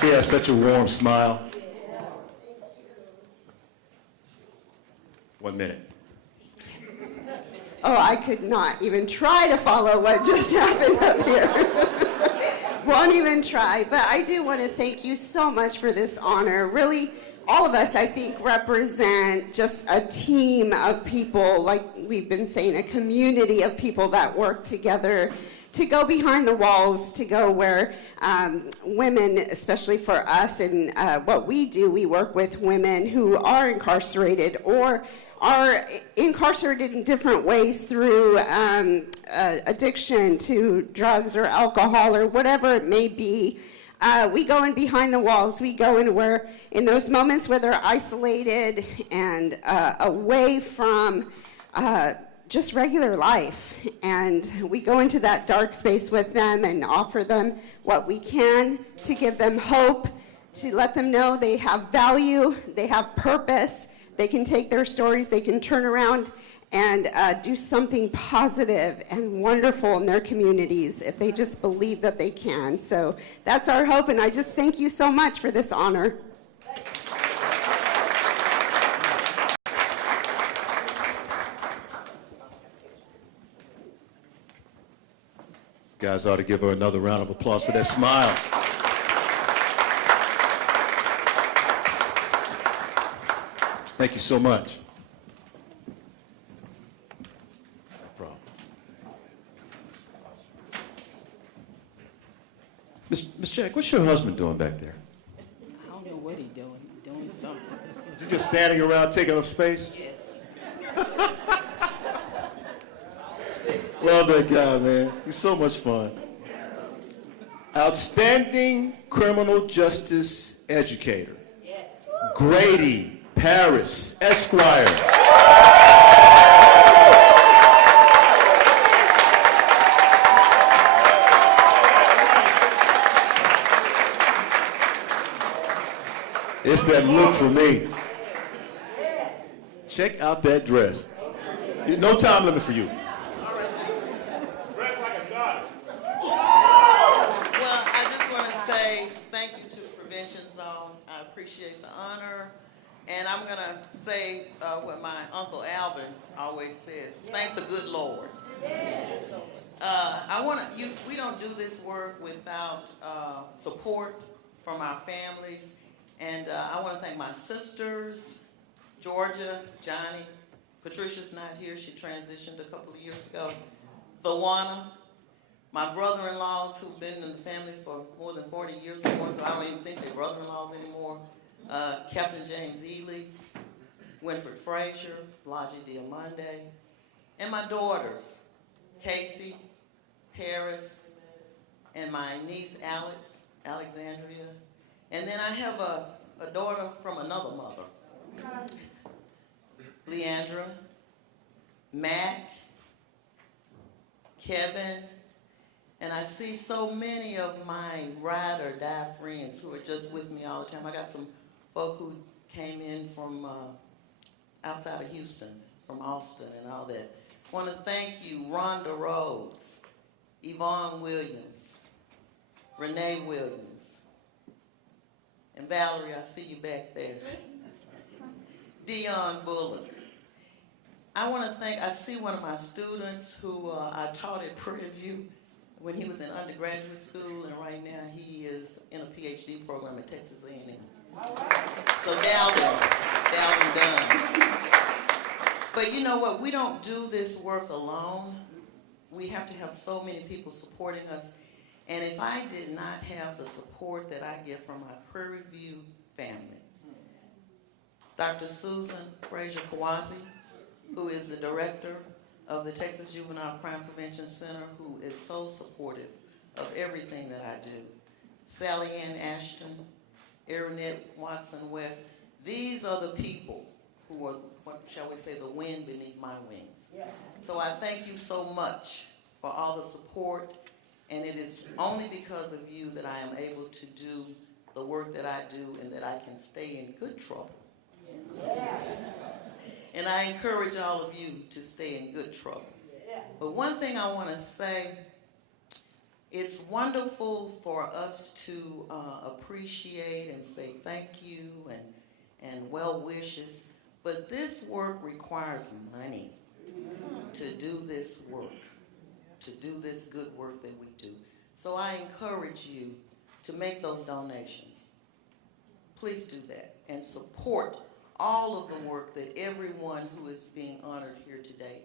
She has such a warm smile. 1 minute. Oh, I could not even try to follow what just happened up here. Won't even try. But I do want to thank you so much for this honor. Really, all of us, I think, represent just a team of people, like we've been saying, a community of people that work together to go behind the walls, to go where women, especially for us and what we do, we work with women who are incarcerated or are incarcerated in different ways through addiction to drugs or alcohol or whatever it may be. We go in behind the walls. We go in where, in those moments where they're isolated and away from just regular life. And we go into that dark space with them and offer them what we can to give them hope, to let them know they have value, they have purpose, they can take their stories, they can turn around and do something positive and wonderful in their communities if they just believe that they can. So that's our hope, and I just thank you so much for this honor. Guys ought to give her another round of applause for that smile. Thank you so much. No problem. Miss Jack, what's your husband doing back there? I don't know what he's doing. He's doing something. Is he just standing around taking up space? Yes. Love that guy, man. He's so much fun. Outstanding criminal justice educator. Yes. Grady Paris, Esquire. It's that look for me. Check out that dress. No time limit for you. Dress like a goddess. Well, I just want to say thank you to Prevention Zone. I appreciate the honor. And I'm going to say what my Uncle Alvin always says, thank the good Lord. We don't do this work without support from our families. And I want to thank my sisters, Georgia, Johnny. Patricia's not here. She transitioned a couple of years ago. Thawana, my brother-in-laws who've been in the family for more than 40 years or more, so I don't even think they're brother-in-laws anymore. Captain James Ely, Winfred Frazier, Logie Diamande, and my daughters, Casey, Paris, and my niece Alexandria. And then I have a daughter from another mother, Leandra, Mac, Kevin, and I see so many of my ride or die friends who are just with me all the time. I got some folk who came in from outside of Houston, from Austin and all that. I want to thank you, Rhonda Rhodes, Yvonne Williams, Renee Williams, and Valerie, I see you back there. Dion Bullock. I want to thank, I see one of my students who I taught at Prairie View when he was in undergraduate school, and right now he is in a PhD program at Texas A&M. So Dalvin Dunn. But you know what, we don't do this work alone. We have to have so many people supporting us. And if I did not have the support that I get from my Prairie View family, Dr. Susan Frazier Kawazi, who is the director of the Texas Juvenile Crime Prevention Center, who is so supportive of everything that I do. Sally Ann Ashton, Erinette Watson-West. These are the people who are, what shall we say, the wind beneath my wings. Yeah. So I thank you so much for all the support, and it is only because of you that I am able to do the work that I do and that I can stay in good trouble. Yeah. And I encourage all of you to stay in good trouble. Yeah. But one thing I want to say, it's wonderful for us to appreciate and say thank you and well wishes, but this work requires money to do this work, to do this good work that we do. So I encourage you to make those donations. Please do that and support all of the work that everyone who is being honored here today,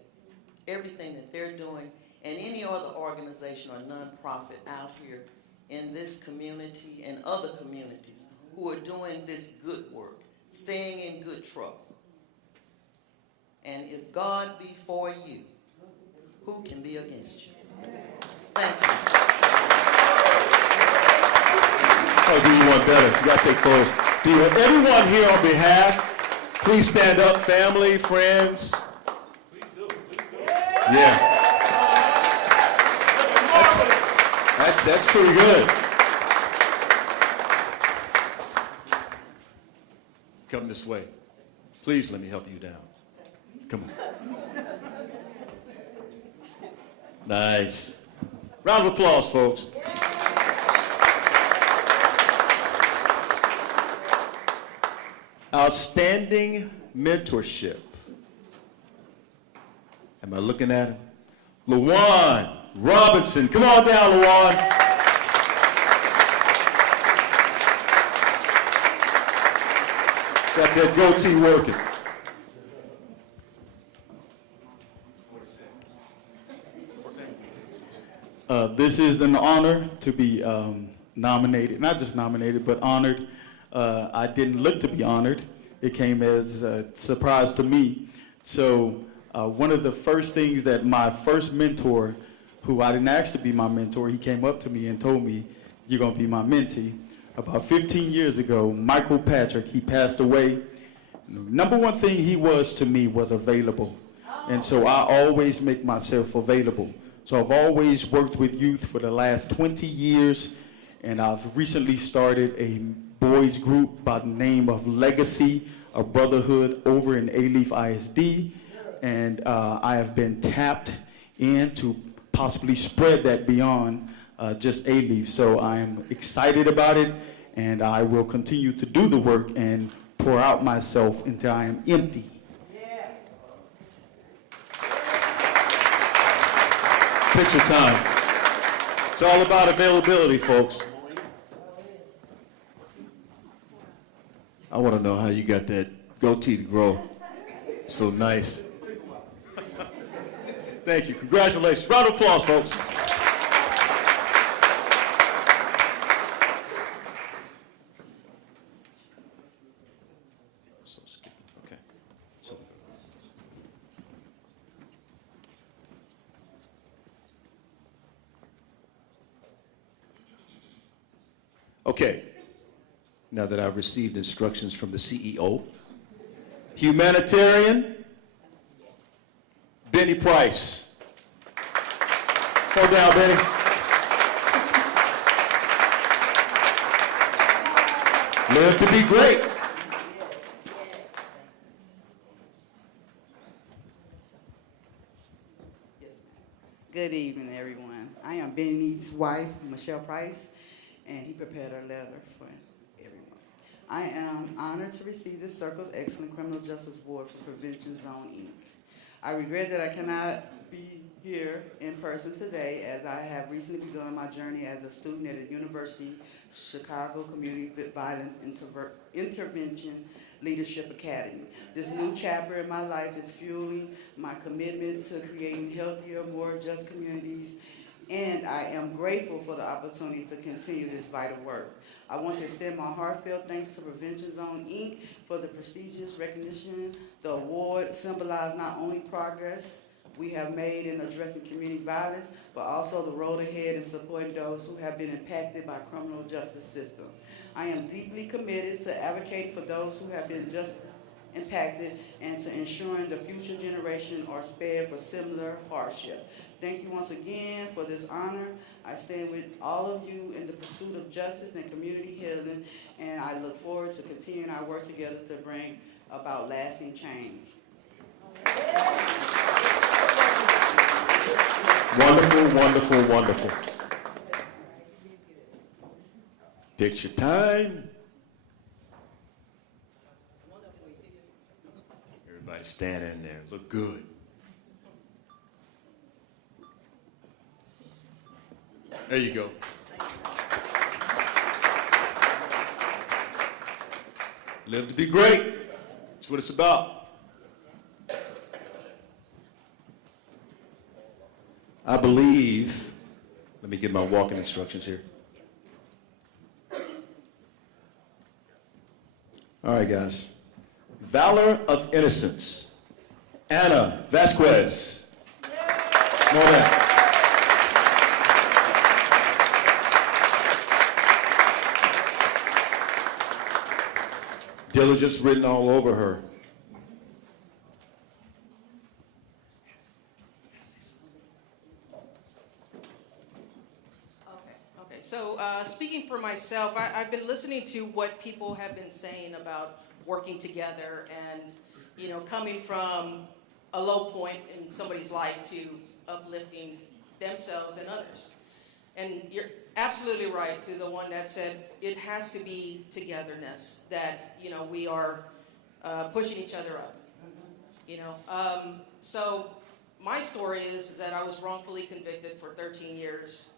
everything that they're doing, and any other organization or nonprofit out here in this community and other communities who are doing this good work, staying in good trouble. And if God be for you, who can be against you? Thank you. Oh, do you want better? You got to take photos. Do you want everyone here on behalf, please stand up, family, friends. Please do. Yeah. That's pretty good. Come this way. Please let me help you down. Come on. Nice. Round of applause, folks. Outstanding mentorship. Am I looking at him? LaJuan Robinson. Come on down, LaJuan. Got that goatee working. This is an honor to be nominated, not just nominated, but honored. I didn't look to be honored. It came as a surprise to me. So one of the first things that my first mentor, who I didn't ask to be my mentor, he came up to me and told me, "You're going to be my mentee." About 15 years ago, Michael Patrick, he passed away. Number one thing he was to me was available. And so I always make myself available. So I've always worked with youth for the last 20 years, and I've recently started a boys group by the name of Legacy, a brotherhood over in A-Leaf ISD, and I have been tapped in to possibly spread that beyond just A-Leaf. So I'm excited about it, and I will continue to do the work and pour out myself until I am empty. Picture time. It's all about availability, folks. I want to know how you got that goatee to grow so nice. Thank you. Congratulations. Round of applause, folks. Okay, now that I've received instructions from the CEO, humanitarian, Benny Price. Hold down, Benny. Live to be great. Good evening, everyone. I am Benny's wife, Michelle Price, and he prepared a letter for everyone. I am honored to receive the Circle of Excellence Criminal Justice Award for Prevention Zone, Inc. I regret that I cannot be here in person today, as I have recently begun my journey as a student at the University Chicago Community Violence Intervention Leadership Academy. This new chapter in my life is fueling my commitment to creating healthier, more just communities, and I am grateful for the opportunity to continue this vital work. I want to extend my heartfelt thanks to Prevention Zone, Inc. for the prestigious recognition. The award symbolizes not only progress we have made in addressing community violence, but also the road ahead in supporting those who have been impacted by criminal justice system. I am deeply committed to advocating for those who have been justice impacted and to ensuring the future generation are spared for similar hardship. Thank you once again for this honor. I stand with all of you in the pursuit of justice and community healing, and I look forward to continuing our work together to bring about lasting change. Wonderful, wonderful, wonderful. Picture time. Everybody standing there. Look good. There you go. Live to be great. That's what it's about. I believe, let me get my walking instructions here. All right, guys. Valor of Innocence. Anna Vasquez. Come on down. Diligence written all over her. Okay. So speaking for myself, I've been listening to what people have been saying about working together and, you know, coming from a low point in somebody's life to uplifting themselves and others. And you're absolutely right to the one that said it has to be togetherness, that, you know, we are pushing each other up, you know. So my story is that I was wrongfully convicted for 13 years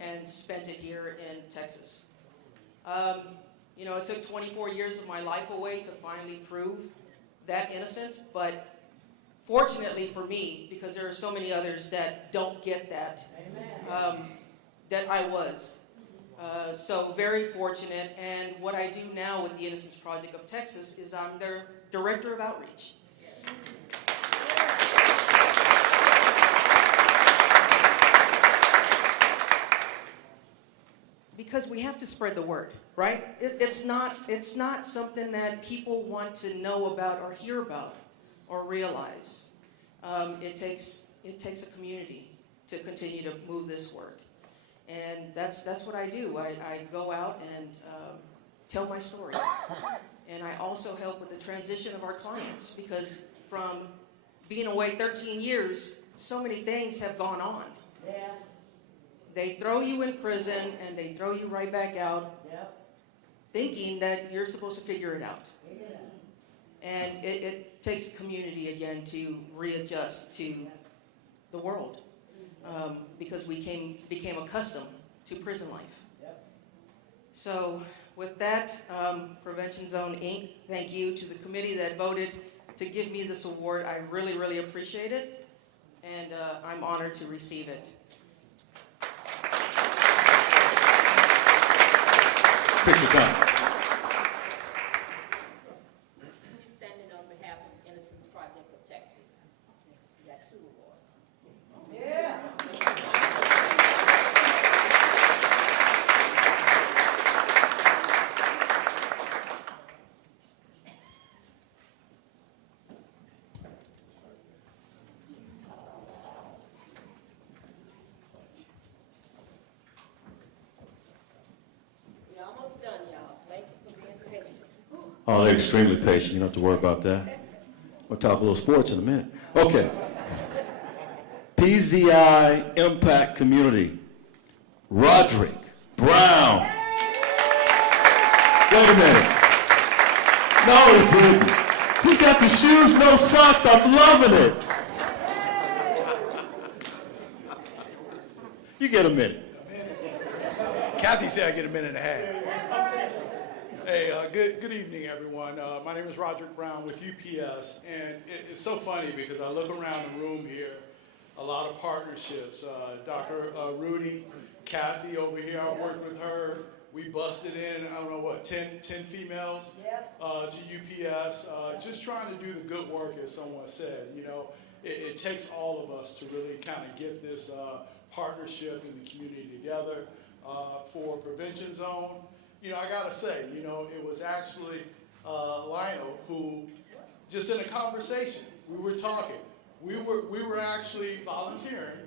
and spent it here in Texas. You know, it took 24 years of my life away to finally prove that innocence, but fortunately for me, because there are so many others that don't get that, that I was. So very fortunate. And what I do now with the Innocence Project of Texas is I'm their Director of Outreach. Because we have to spread the word, right? It's not something that people want to know about or hear about or realize. It takes a community to continue to move this work. And that's what I do. I go out and tell my story. And I also help with the transition of our clients, because from being away 13 years, so many things have gone on. Yeah. They throw you in prison and they throw you right back out, thinking that you're supposed to figure it out. And it takes community again to readjust to the world, because we became accustomed to prison life. So with that, Prevention Zone Inc., thank you to the committee that voted to give me this award. I really, really appreciate it, and I'm honored to receive it. Picture time. She's standing on behalf of Innocence Project of Texas. You got 2 awards. Yeah. We're almost done, y'all. Thank you for being patient. Oh, they're extremely patient. You don't have to worry about that. We'll talk a little sports in a minute. Okay. PZI Impact Community. Roderick Brown. Wait a minute. No, he didn't. He got the shoes, no socks. I'm loving it. You get a minute. Kathy said I get a minute and a half. Hey, good evening, everyone. My name is Roderick Brown with UPS, and it's so funny because I look around the room here, a lot of partnerships. Dr. Rudy, Kathy over here, I worked with her. We busted in, I don't know what, 10 females to UPS, just trying to do the good work, as someone said. You know, it takes all of us to really kind of get this partnership in the community together. For Prevention Zone, you know, I gotta say, you know, it was actually Lionel who, just in a conversation, we were talking. We were actually volunteering.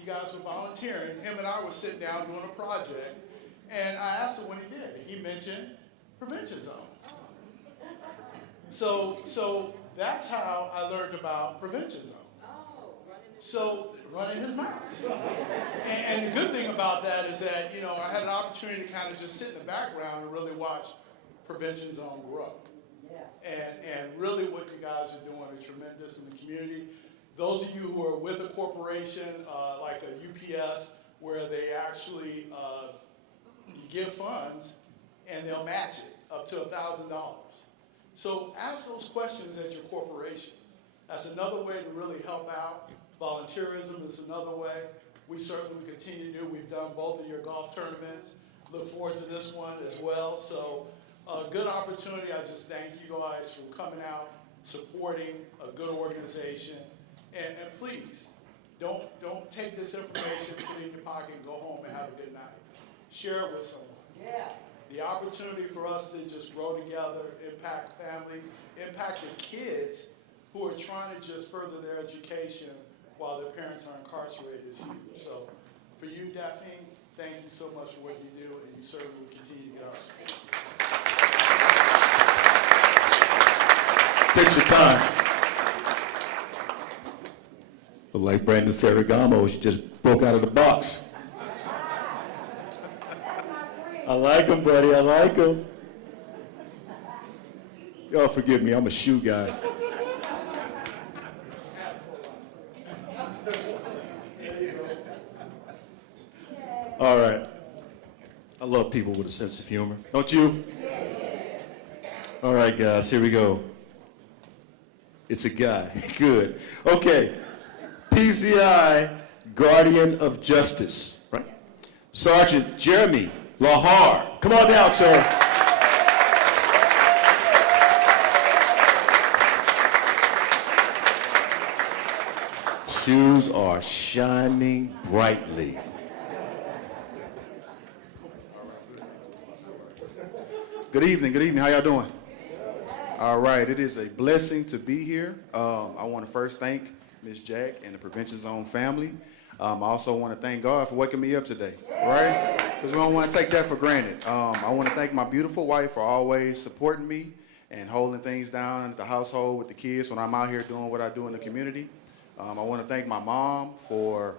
You guys were volunteering. Him and I were sitting down doing a project, and I asked him what he did. He mentioned Prevention Zone. So that's how I learned about Prevention Zone. So, running his mouth. And the good thing about that is that, you know, I had an opportunity to kind of just sit in the background and really watch Prevention Zone grow. And really what you guys are doing is tremendous in the community. Those of you who are with a corporation like a UPS, where they actually you give funds and they'll match it up to $1,000. So ask those questions at your corporations. That's another way to really help out. Volunteerism is another way. We certainly continue to do. We've done both of your golf tournaments. Look forward to this one as well. So good opportunity. I just thank you guys for coming out, supporting a good organization. And please, don't take this information, put it in your pocket, and go home and have a good night. Share it with someone. Yeah. The opportunity for us to just grow together, impact families, impact the kids who are trying to just further their education while their parents are incarcerated is huge. So for you, Daphne, thank you so much for what you do, and you certainly will continue to get our support. Take your time. Look like brand new Ferragamo. She just broke out of the box. I like him, buddy. I like him. Y'all forgive me. I'm a shoe guy. All right. I love people with a sense of humor. Don't you? All right, guys. Here we go. It's a guy. Good. Okay. PCI Guardian of Justice, right? Sergeant Jeremy Lahar. Come on down, sir. Shoes are shining brightly. Good evening. Good evening. How y'all doing? All right. It is a blessing to be here. I want to first thank Ms. Jack and the Prevention Zone family. I also want to thank God for waking me up today, right? Because we don't want to take that for granted. I want to thank my beautiful wife for always supporting me and holding things down at the household with the kids when I'm out here doing what I do in the community. I want to thank my mom for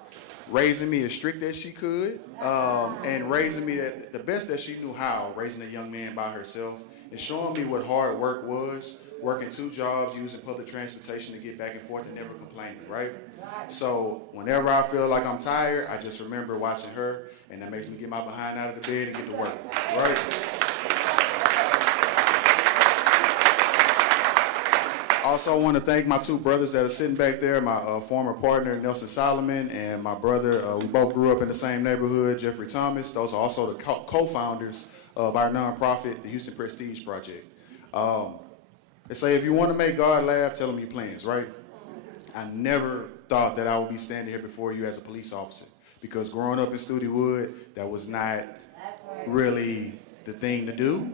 raising me as strict as she could and raising me the best that she knew how, raising a young man by herself and showing me what hard work was, working 2 jobs, using public transportation to get back and forth and never complaining, right? So whenever I feel like I'm tired, I just remember watching her, and that makes me get my behind out of the bed and get to work, right? Also, I want to thank my 2 brothers that are sitting back there, my former partner, Nelson Solomon, and my brother. We both grew up in the same neighborhood, Jeffrey Thomas. Those are also the co-founders of our nonprofit, the Houston Prestige Project. They say if you want to make God laugh, tell him your plans, right? I never thought that I would be standing here before you as a police officer, because growing up in Studi Wood, that was not really the thing to do,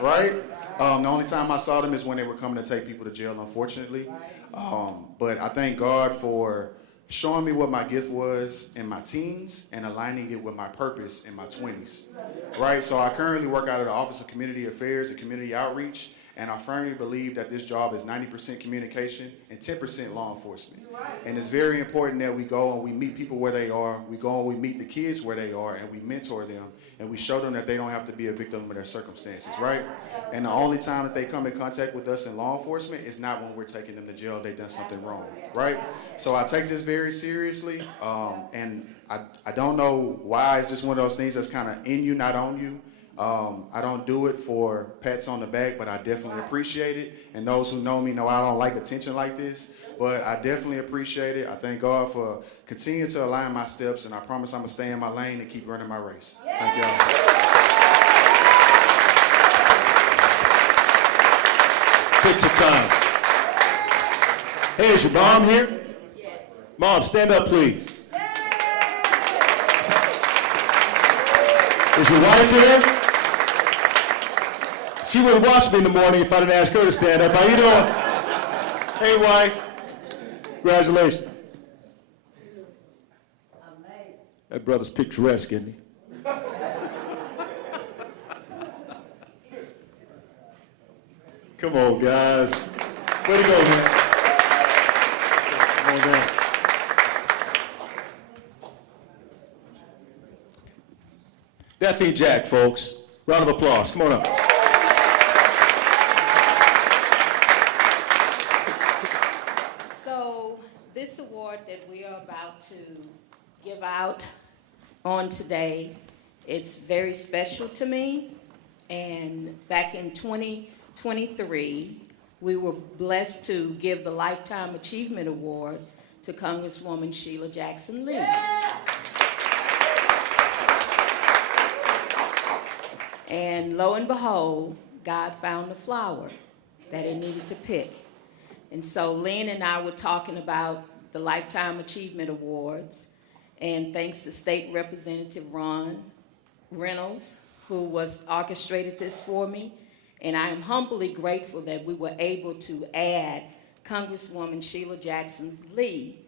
right? The only time I saw them is when they were coming to take people to jail, unfortunately. But I thank God for showing me what my gift was in my teens and aligning it with my purpose in my 20s, right? So I currently work out of the Office of Community Affairs and Community Outreach, and I firmly believe that this job is 90% communication and 10% law enforcement. And it's very important that we go and we meet people where they are, we go and we meet the kids where they are, and we mentor them, and we show them that they don't have to be a victim of their circumstances, right? And the only time that they come in contact with us in law enforcement is not when we're taking them to jail, they've done something wrong, right? So I take this very seriously, and I don't know why. It's just one of those things that's kind of in you, not on you. I don't do it for pats on the back, but I definitely appreciate it. And those who know me know I don't like attention like this, but I definitely appreciate it. I thank God for continuing to align my steps, and I promise I'm going to stay in my lane and keep running my race. Thank y'all. Picture time. Hey, is your mom here? Yes. Mom, stand up, please. Is your wife here? She wouldn't watch me in the morning if I didn't ask her to stand up. How you doing? Hey, wife. Congratulations. That brother's picturesque, isn't he? Come on, guys. Way to go, man. Come on down. Daphne Jack, folks. Round of applause. Come on up. So this award that we are about to give out on today, it's very special to me. And back in 2023, we were blessed to give the Lifetime Achievement Award to Congresswoman Sheila Jackson Lee. Yeah. And lo and behold, God found the flower that he needed to pick. And so Lynn and I were talking about the Lifetime Achievement Awards, and thanks to State Representative Ron Reynolds, who was orchestrated this for me. And I am humbly grateful that we were able to add Congresswoman Sheila Jackson Lee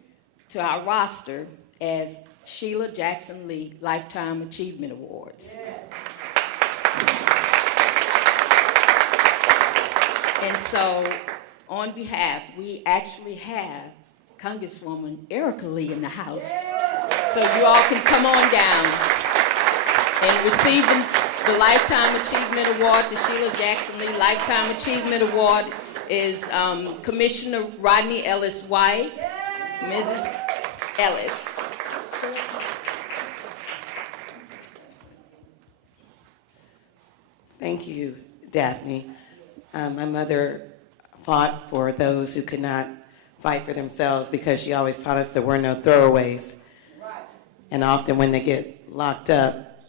to our roster as Sheila Jackson Lee Lifetime Achievement Awards. Yeah. And so, on behalf, we actually have Congresswoman Erica Lee in the house. Yeah. So you all can come on down and receive the Lifetime Achievement Award. The Sheila Jackson Lee Lifetime Achievement Award is Commissioner Rodney Ellis' wife, Mrs. Ellis. Thank you, Daphne. My mother fought for those who could not fight for themselves because she always taught us there were no throwaways. And often when they get locked up,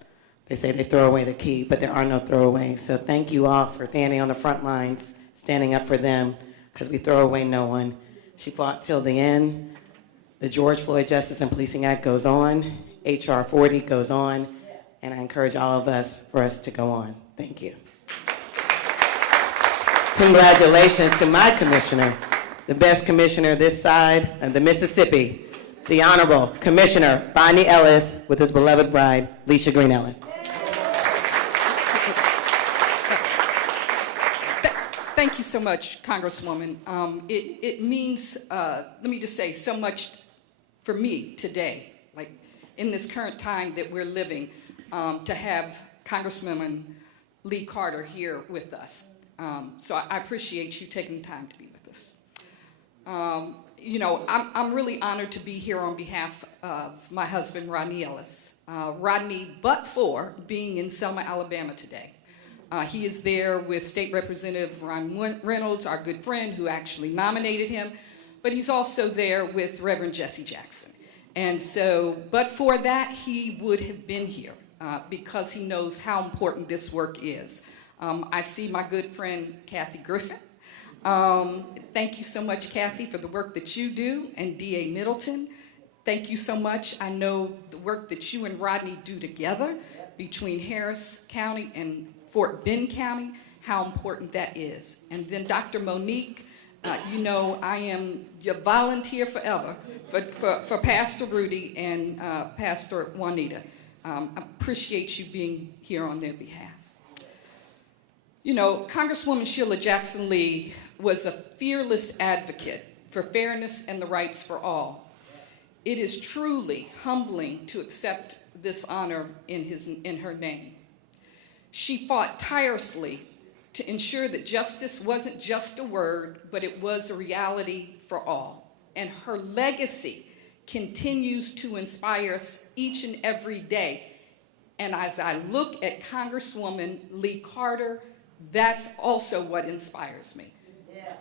They say they throw away the key, but there are no throwaways. So thank you all for standing on the front lines, standing up for them, because we throw away no one. She fought till the end. The George Floyd Justice and Policing Act goes on. HR 40 goes on. And I encourage all of us for us to go on. Thank you. Congratulations to my commissioner, the best commissioner this side of the Mississippi, the Honorable Commissioner Bonnie Ellis with his beloved bride, Leisha Green Ellis. Thank you so much, Congresswoman. It means, let me just say, so much for me today, like in this current time that we're living, to have Congresswoman Lee Carter here with us. So I appreciate you taking the time to be with us. You know, I'm really honored to be here on behalf of my husband, Rodney Ellis. Rodney, but for being in Selma, Alabama today. He is there with State Representative Ron Reynolds, our good friend who actually nominated him, but he's also there with Reverend Jesse Jackson. And so, but for that, he would have been here because he knows how important this work is. I see my good friend, Kathy Griffin. Thank you so much, Kathy, for the work that you do, and D.A. Middleton. Thank you so much. I know the work that you and Rodney do together between Harris County and Fort Bend County, how important that is. And then Dr. Monique, you know I am your volunteer forever for Pastor Rudy and Pastor Juanita. I appreciate you being here on their behalf. You know, Congresswoman Sheila Jackson Lee was a fearless advocate for fairness and the rights for all. It is truly humbling to accept this honor in her name. She fought tirelessly to ensure that justice wasn't just a word, but it was a reality for all. And her legacy continues to inspire us each and every day. And as I look at Congresswoman Lee Carter, that's also what inspires me. Yeah.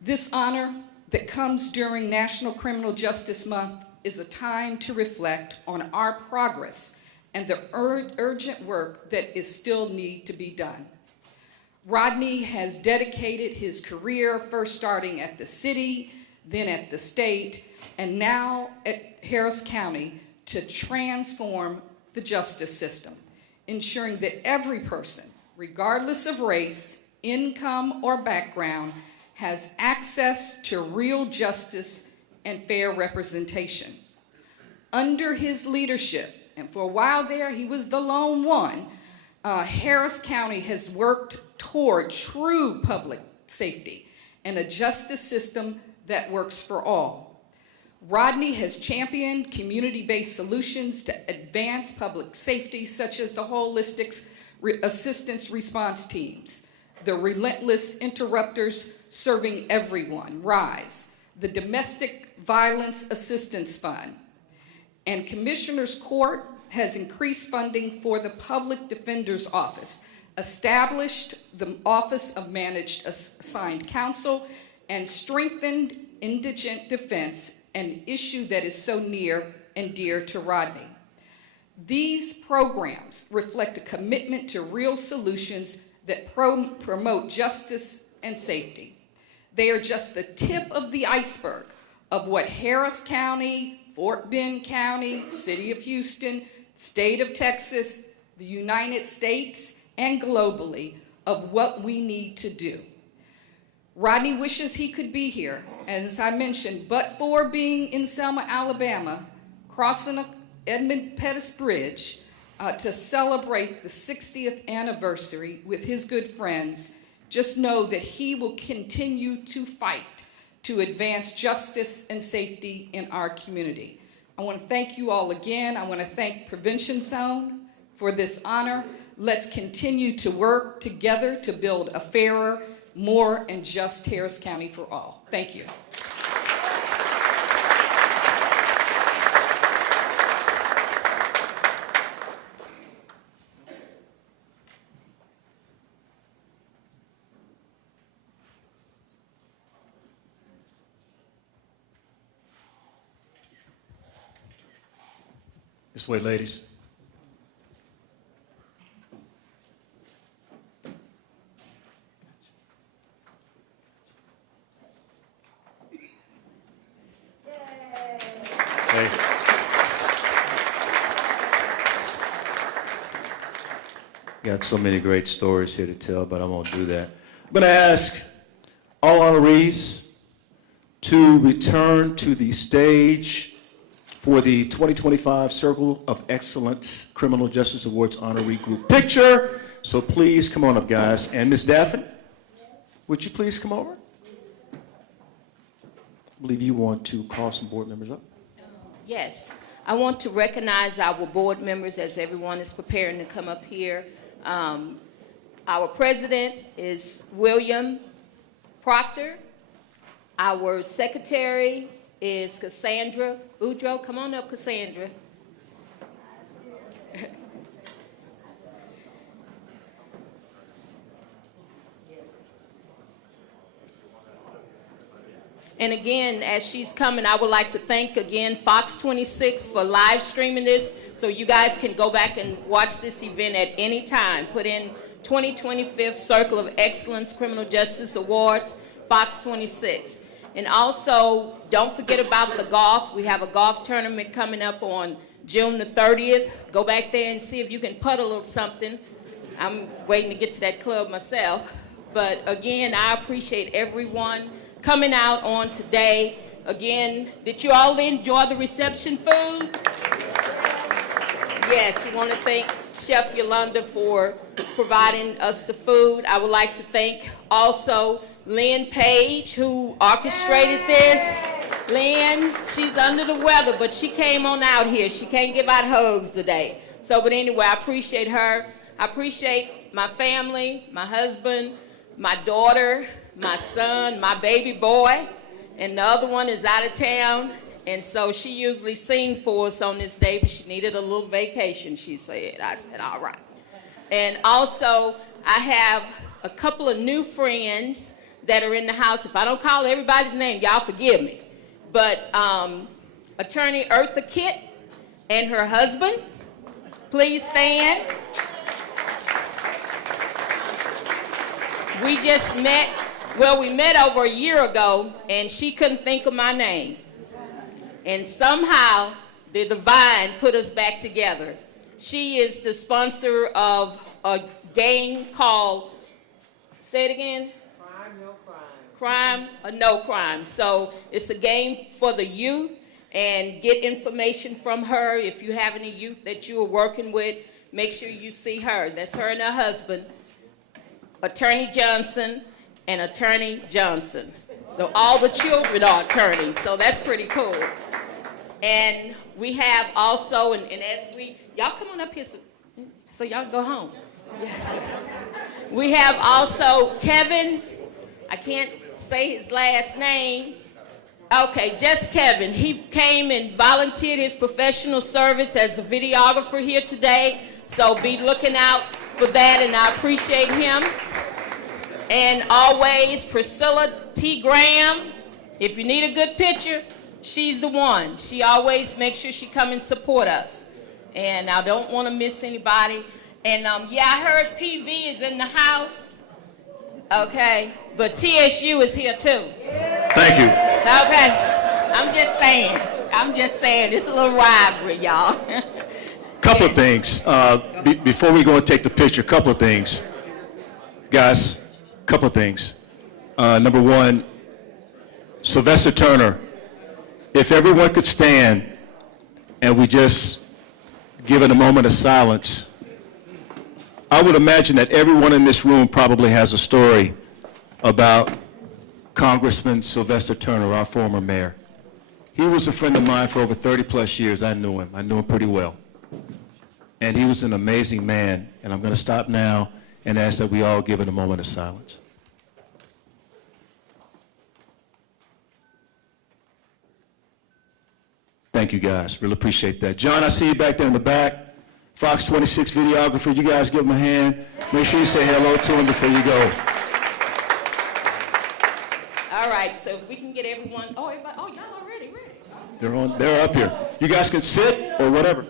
This honor that comes during National Criminal Justice Month is a time to reflect on our progress and the urgent work that is still need to be done. Rodney has dedicated his career first starting at the city, then at the state, and now at Harris County to transform the justice system, ensuring that every person, regardless of race, income, or background, has access to real justice and fair representation. Under his leadership, and for a while there, he was the lone one, Harris County has worked toward true public safety and a justice system that works for all. Rodney has championed community-based solutions to advance public safety, such as the holistic assistance response teams, the relentless interrupters serving everyone, RISE, the Domestic Violence Assistance Fund, and Commissioner's Court has increased funding for the Public Defender's Office, established the Office of Managed Assigned Counsel, and strengthened indigent defense, an issue that is so near and dear to Rodney. These programs reflect a commitment to real solutions that promote justice and safety. They are just the tip of the iceberg of what Harris County, Fort Bend County, City of Houston, State of Texas, the United States, and globally of what we need to do. Rodney wishes he could be here, as I mentioned, but for being in Selma, Alabama, crossing Edmund Pettus Bridge to celebrate the 60th anniversary with his good friends, just know that he will continue to fight to advance justice and safety in our community. I want to thank you all again. I want to thank Prevention Zone for this honor. Let's continue to work together to build a fairer, more and just Harris County for all. Thank you. This way, ladies. Hey. Got so many great stories here to tell, but I won't do that. I'm going to ask all honorees to return to the stage for the 2025 Circle of Excellence Criminal Justice Awards honoree group picture. So please come on up, guys. And Ms. Daphne, would you please come over? I believe you want to call some board members up. Yes, I want to recognize our board members as everyone is preparing to come up here. Our president is William Proctor. Our secretary is Cassandra Udrow. Come on up, Cassandra. And again, as she's coming, I would like to thank again Fox 26 for live streaming this, so you guys can go back and watch this event at any time. Put in 2025 Circle of Excellence Criminal Justice Awards, Fox 26. And also, don't forget about the golf. We have a golf tournament coming up on June the 30th. Go back there and see if you can putt a little something. I'm waiting to get to that club myself. But again, I appreciate everyone coming out on today. Again, did you all enjoy the reception food? Yes, we want to thank Chef Yolanda for providing us the food. I would like to thank also Lynn Page, who orchestrated this. Lynn, she's under the weather, but she came on out here. She can't give out hugs today. So, but anyway, I appreciate her. I appreciate my family, my husband, my daughter, my son, my baby boy, and the other one is out of town. And so she usually sings for us on this day, but she needed a little vacation, she said. I said, all right. And also, I have a couple of new friends that are in the house. If I don't call everybody's name, y'all forgive me. But Attorney Eartha Kitt and her husband, please stand. We just met, well, we met over a year ago, and she couldn't think of my name. And somehow, the divine put us back together. She is the sponsor of a game called, say it again? Crime, No Crime. Crime or No Crime. So it's a game for the youth, and get information from her. If you have any youth that you are working with, make sure you see her. That's her and her husband, Attorney Johnson and Attorney Johnson. So all the children are attorneys, so that's pretty cool. And we have also, and as we, y'all come on up here so y'all can go home. We have also Kevin, I can't say his last name. Okay, just Kevin. He came and volunteered his professional service as a videographer here today, so be looking out for that, and I appreciate him. And always, Priscilla T. Graham, if you need a good picture, she's the one. She always makes sure she come and support us. And I don't want to miss anybody. And yeah, I heard PV is in the house. Okay, but TSU is here too. Thank you. Okay, I'm just saying, it's a little rivalry, y'all. Couple of things. Before we go and take the picture, couple of things. Guys, couple of things. Number one, Sylvester Turner, if everyone could stand and we just give it a moment of silence. I would imagine that everyone in this room probably has a story about Congressman Sylvester Turner, our former mayor. He was a friend of mine for over 30 plus years. I knew him pretty well. And he was an amazing man. And I'm going to stop now and ask that we all give it a moment of silence. Thank you, guys. Really appreciate that. John, I see you back there in the back. Fox 26 videographer, you guys give him a hand. Make sure you say hello to him before you go. All right, so if we can get everyone, y'all already ready. They're up here. You guys can sit or whatever.